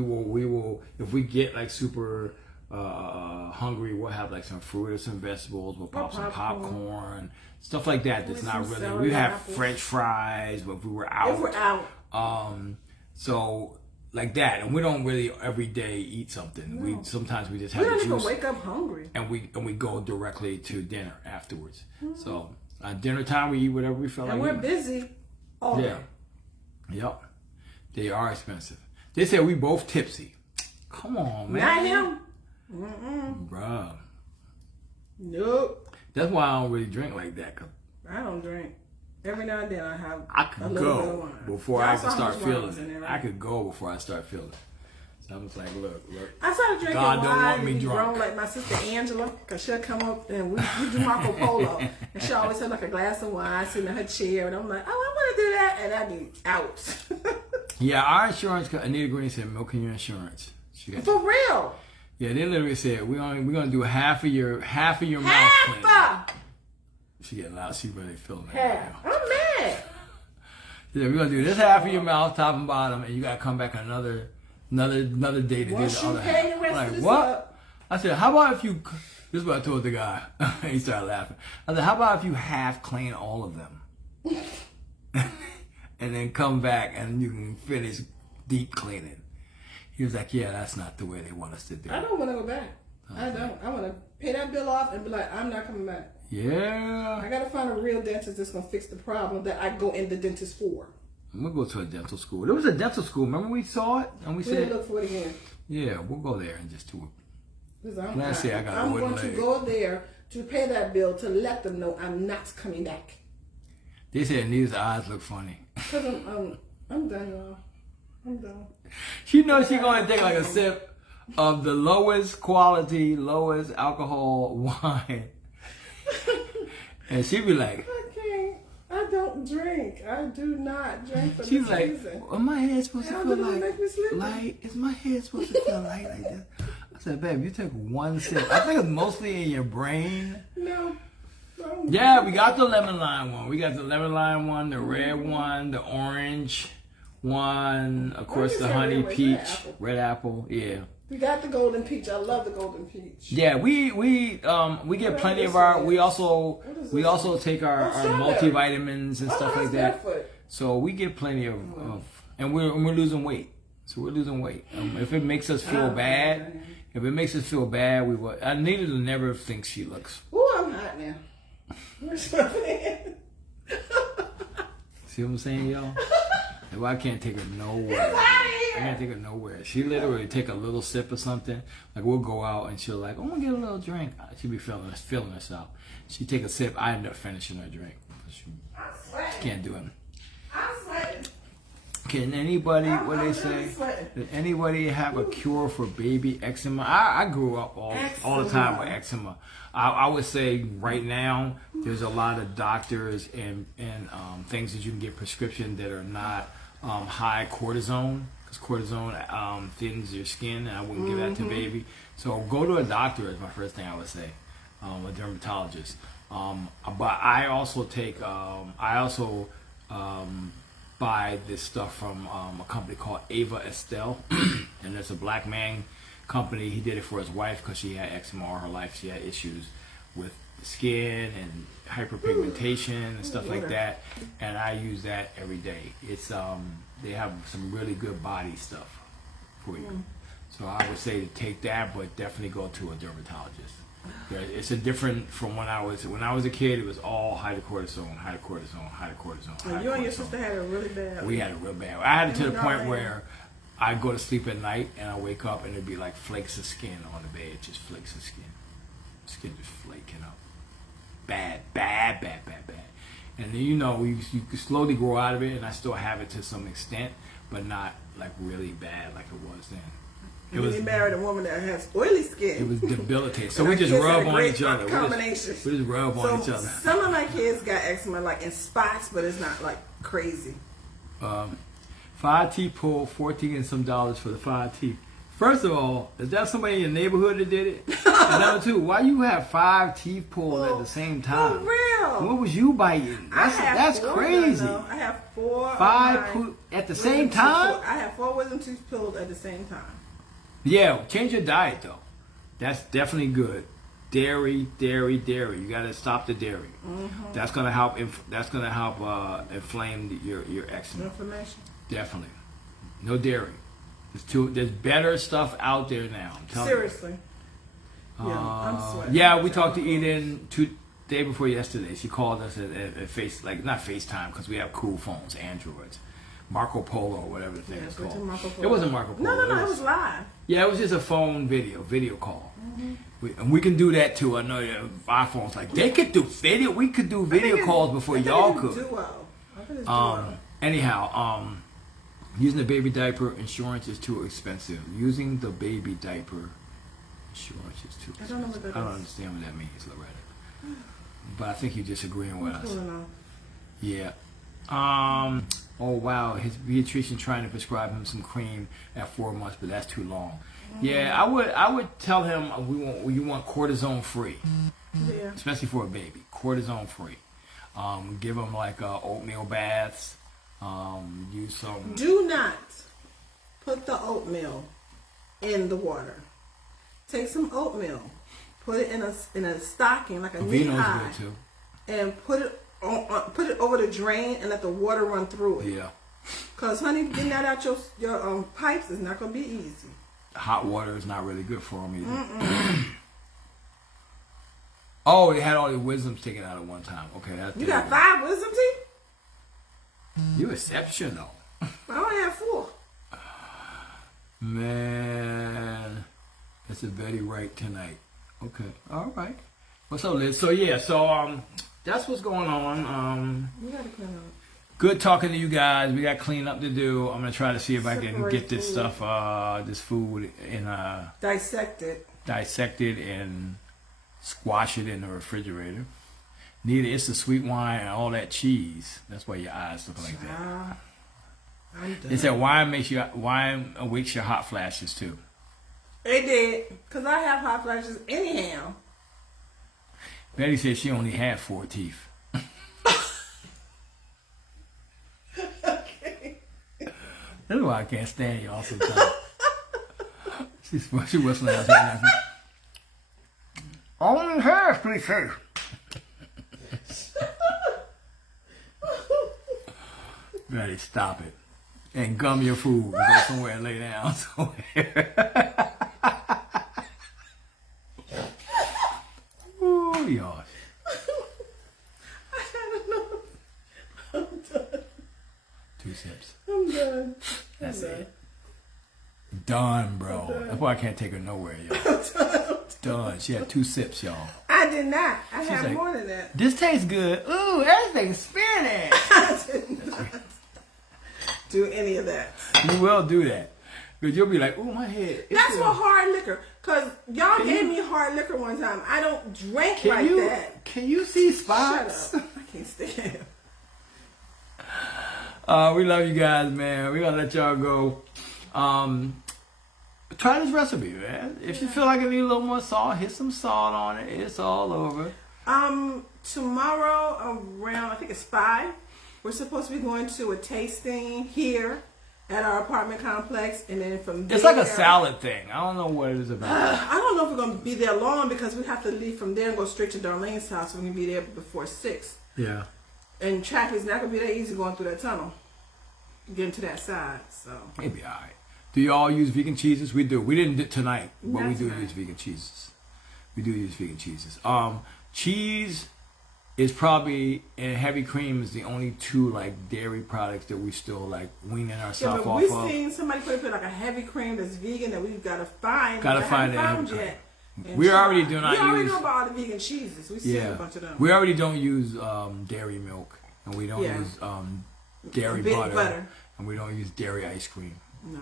will if we get like super hungry, we'll have like some fruit or some vegetables. We'll pop some popcorn, stuff like that. That's not really. We have French fries, but if we were out. If we're out. So like that, and we don't really every day eat something. No. Sometimes we just We have don't the even juice, wake up hungry. and we go directly to dinner afterwards. So dinner time we eat whatever we feel And like. we're busy all day. Yep. They are expensive. They said we both tipsy. Come on, man. Not him. Bruh. Nope. That's why I don't really drink like that. Cause I don't drink. Every now and then I have I a could little bit of go wine. before Y'all I saw can how start much wine feeling was in it. there, right? I could go before I start feeling it. So I was like, look. I started drinking God don't wine want to me be drunk. grown like my sister Angela, because she'll come up and we do Marco Polo. And she always had like a glass of wine sitting in her chair. And I'm like, oh, I want to do that. And I'd be out. Yeah, our insurance, Anita Green said, milking your insurance. She got, For real. yeah, they literally said, we're gonna do half of your mouth cleaning. Half. She getting loud. She really feeling that Half. now. I'm mad. Yeah, we're gonna do this half of your mouth, top and bottom, and you gotta come back another day to do Once the you other pay half. the rest Like of this what? up. I said, how about if you? This is what I told the guy. He started laughing. I said, how about if you half clean all of them, and then come back and you can finish deep cleaning? He was like, yeah, that's not the way they want us to do I it. don't want to go back. I don't. I want to pay that bill off and be like, I'm not coming back. Yeah. I got to find a real dentist that's going to fix the problem that I go in the dentist for. I'm gonna go to a dental school. There was a dental school. Remember we saw it and we We didn't said, look for it again. yeah, we'll go there and just do it. 'Cause I'm Last year I got a I'm wooden going to leg. go there to pay that bill to let them know I'm not coming back. They said Anita's eyes look funny. Cause I'm done, y'all. I'm done. She knows she's gonna take like a sip of the lowest quality, lowest alcohol wine, and she be like, I can't. I don't drink. I do not drink for she's this like, reason. well, my head supposed to How feel did it make me sleepy? light? Is my head supposed to feel light like this? I said, babe, you took one sip. I think it's mostly in your brain. No. Yeah, we got the lemon lime one. We got the lemon lime one, the red one, the orange one, of course, you the said honey red was peach, red apple. Yeah. We got the golden peach. I love the golden peach. Yeah, we get plenty of our. We also take our multivitamins and stuff like that. So we get plenty of and we're losing weight. So we're losing weight. If it makes us feel bad, we will. Anita never thinks she looks. Ooh, I'm hot now. Where's my fan? See what I'm saying, y'all? Well, I can't take her nowhere. I can't take her nowhere. She literally take a little sip of something. Like we'll go out and she'll like, I'm gonna get a little drink. She'll be feeling herself. She take a sip. I end up finishing her drink. She can't do it. I'm sweating. Can anybody, what they say? Did anybody have a cure for baby eczema? I grew up all the time with eczema. I would say right now there's a lot of doctors and things that you can get prescription that are not high cortisone, because cortisone thins your skin, and I wouldn't give that to baby. So go to a doctor is my first thing I would say, a dermatologist. But I also take buy this stuff from a company called Ava Estelle, and it's a black man company. He did it for his wife because she had eczema all her life. She had issues with skin and hyperpigmentation and stuff like that, and I use that every day. It's they have some really good body stuff for you. So I would say to take that, but definitely go to a dermatologist. It's a different from when I was a kid. It was all hydrocortisone. And you and your sister had it really bad. We had it real bad. I had it to the point where I'd go to sleep at night and I wake up and it'd be like flakes of skin on the bed, just flakes of skin. Skin just flaking up. Bad. And then you slowly grow out of it, and I still have it to some extent, but not like really bad like it was then. It was married a woman that has oily skin. It was debilitating. So we just rub on each other. Combination. We just rub on each other. Some of my kids got eczema like in spots, but it's not like crazy. 5 teeth pulled, $14 and some for the 5 teeth. First of all, is that somebody in your neighborhood that did it? And number 2, why you have 5 teeth pulled at the same time? For real. What was you biting? That's crazy. I have 4. 5 at the same time? I have 4 wisdom teeth pulled at the same time. Yeah, change your diet though. That's definitely good. Dairy. You got to stop the dairy. Mm-hmm. That's gonna help. Inflame your eczema. Inflammation. Definitely. No dairy. There's better stuff out there now. I'm telling Seriously. you. I'm sweating. Yeah, we talked to Eden day before yesterday. She called us at not FaceTime because we have cool phones, Androids. Marco Polo or whatever the thing is called. It wasn't Marco Polo. No, it was live. Yeah, it was just a phone video call. Mm-hmm. And we can do that too. I know our phones they could do video. We could do video calls before y'all could. Anyhow, using the baby diaper insurance is too expensive. Using the baby diaper insurance is too expensive. I don't know what that is. I don't understand what that means, Loretta. But I think you're disagreeing with us. Yeah. Oh wow, his pediatrician trying to prescribe him some cream at 4 months, but that's too long. Yeah, I would tell him you want cortisone free, especially for a baby. Cortisone free. Give him like oatmeal baths. Use some. Do not put the oatmeal in the water. Take some oatmeal, put it in a stocking like a knee high, good too, and put it over the drain and let the water run through it. Yeah. Cause honey, getting that out your pipes is not gonna be easy. Hot water is not really good for them either. Oh, they had all the wisdoms taken out at one time. Okay, that's. You got 5 wisdom teeth? You exceptional. I only have 4. Man, that's a very right tonight. Okay, all right. What's up, Liz? So yeah, that's what's going on. You gotta clean up. Good talking to you guys. We got cleanup to do. I'm gonna try to see if I can Separate get this food. stuff, this food, in Dissect it and squash it in the refrigerator. Nita, it's the sweet wine and all that cheese. That's why your eyes look like that. I'm done. They said wine awakes your hot flashes too. It did, because I have hot flashes anyhow. Betty said she only had 4 teeth. Okay. That's why I can't stand y'all sometimes. She whistling out there. Only have 3 teeth. Betty, stop it. And gum your food. Go somewhere and lay down somewhere. Ooh, y'all. I don't know. I'm done. 2 sips. I'm done. That's I'm done. it. Done, bro. done. That's why I can't take her nowhere, y'all. Done. She had 2 sips, y'all. I did not. I She's had like, more than that. This tastes good. Ooh, everything's spinning. I did not do any of that. You will do that. Because you'll be like, ooh, my head. That's what hard liquor. Because y'all gave me hard liquor one time. I don't drink like that. Can you see Shut spots? up. I can't stand. We love you guys, man. We're going to let y'all go. Try this recipe, man. If you feel like it needs a little more salt, hit some salt on it. It's all over. Tomorrow around, I think it's 5, we're supposed to be going to a tasting here at our apartment complex, and then from there, It's like a salad thing. I don't know what it is about. I don't know if we're going to be there long because we have to leave from there and go straight to Darlene's house. So we can be there before 6. Yeah. And traffic's not going to be that easy going through that tunnel, getting to that side. So Maybe all right. Do you all use vegan cheeses? We do. We didn't do it tonight, but we Not do tonight. use vegan cheeses. We do use vegan cheeses. Cheese is probably, and heavy cream is the only 2 like dairy products that we still like weaning yeah, ourselves but off we've of. seen somebody put like a heavy cream that's vegan that we've got to find. Gotta We find haven't that found heavy yet. And We try. already do not We already use- know about all the vegan cheeses. We've seen a bunch of them. We already don't use dairy milk, and we don't Yeah. use dairy Bit butter, and we don't use dairy ice cream. No.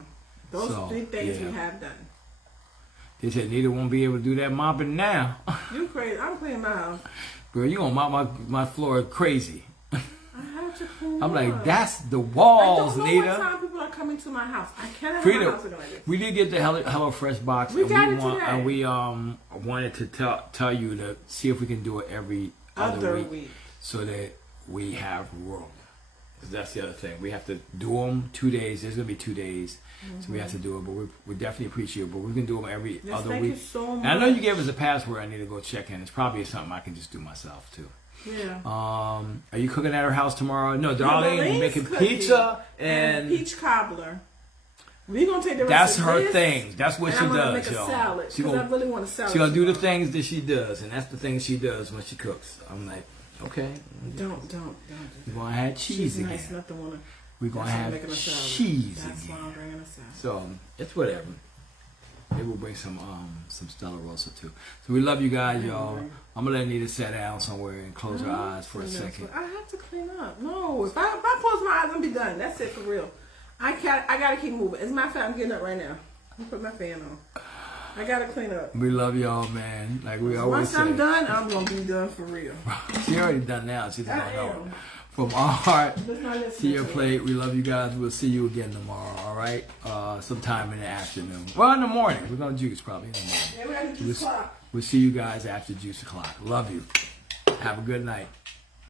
Those So, 3 things yeah. we have done. They said neither won't be able to do that mopping now. You crazy. I'm cleaning my house. Girl, you gonna mop my floor crazy. I have to clean I'm like, up. that's the I walls, don't know what Nita. time people are coming to my house. I cannot have Frida, my house looking like this. we did get the Hello Fresh box, We and got we it today. and we wanted to tell you to see if we can do it every other week, so that we have room. 'Cause that's the other thing. We have to do them 2 days. There's gonna be 2 days, so we have to do it. But we definitely appreciate it. But we can do them every Yes, other thank week. you so And I know much. you gave us a password. I need to go check in. It's probably something I can just do myself too. Yeah. Are you cooking at her house tomorrow? No, Darlene Darlene's is making cooking. pizza and and peach cobbler. We're gonna take the rest that's of her this, thing. That's what and she I'm gonna does, make a y'all. salad She because I gonna, really want a salad. she gonna do the tomorrow. things that she does, and that's the things she does when she cooks. I'm like, okay, Don't do we're that. gonna have cheese She's again. nice enough to wanna. We're gonna that's why I'm have making a salad. cheese That's why again. I'm bringing a salad. So it's whatever. Maybe we'll bring some Stella Rosa too. So we love you guys, y'all. I'm gonna let Nita sit down somewhere and close her eyes for a second. I have to clean up. No, if I close my eyes, I'm be done. That's it for real. I gotta keep moving. As a matter of fact, I'm getting up right now. I'm put my fan on. I gotta clean up. We love y'all, man. Like we always Once say. I'm done, I'm gonna be done for real. She already done now. She's I gonna know. am. From our heart Let's not listen to your to it. plate, we love you guys. We'll see you again tomorrow, all right? Sometime in the afternoon. Well, in the morning. We're going to juice probably in the morning. Yeah, we gotta do We'll see you guys after juice o'clock. Love you. Have a good night.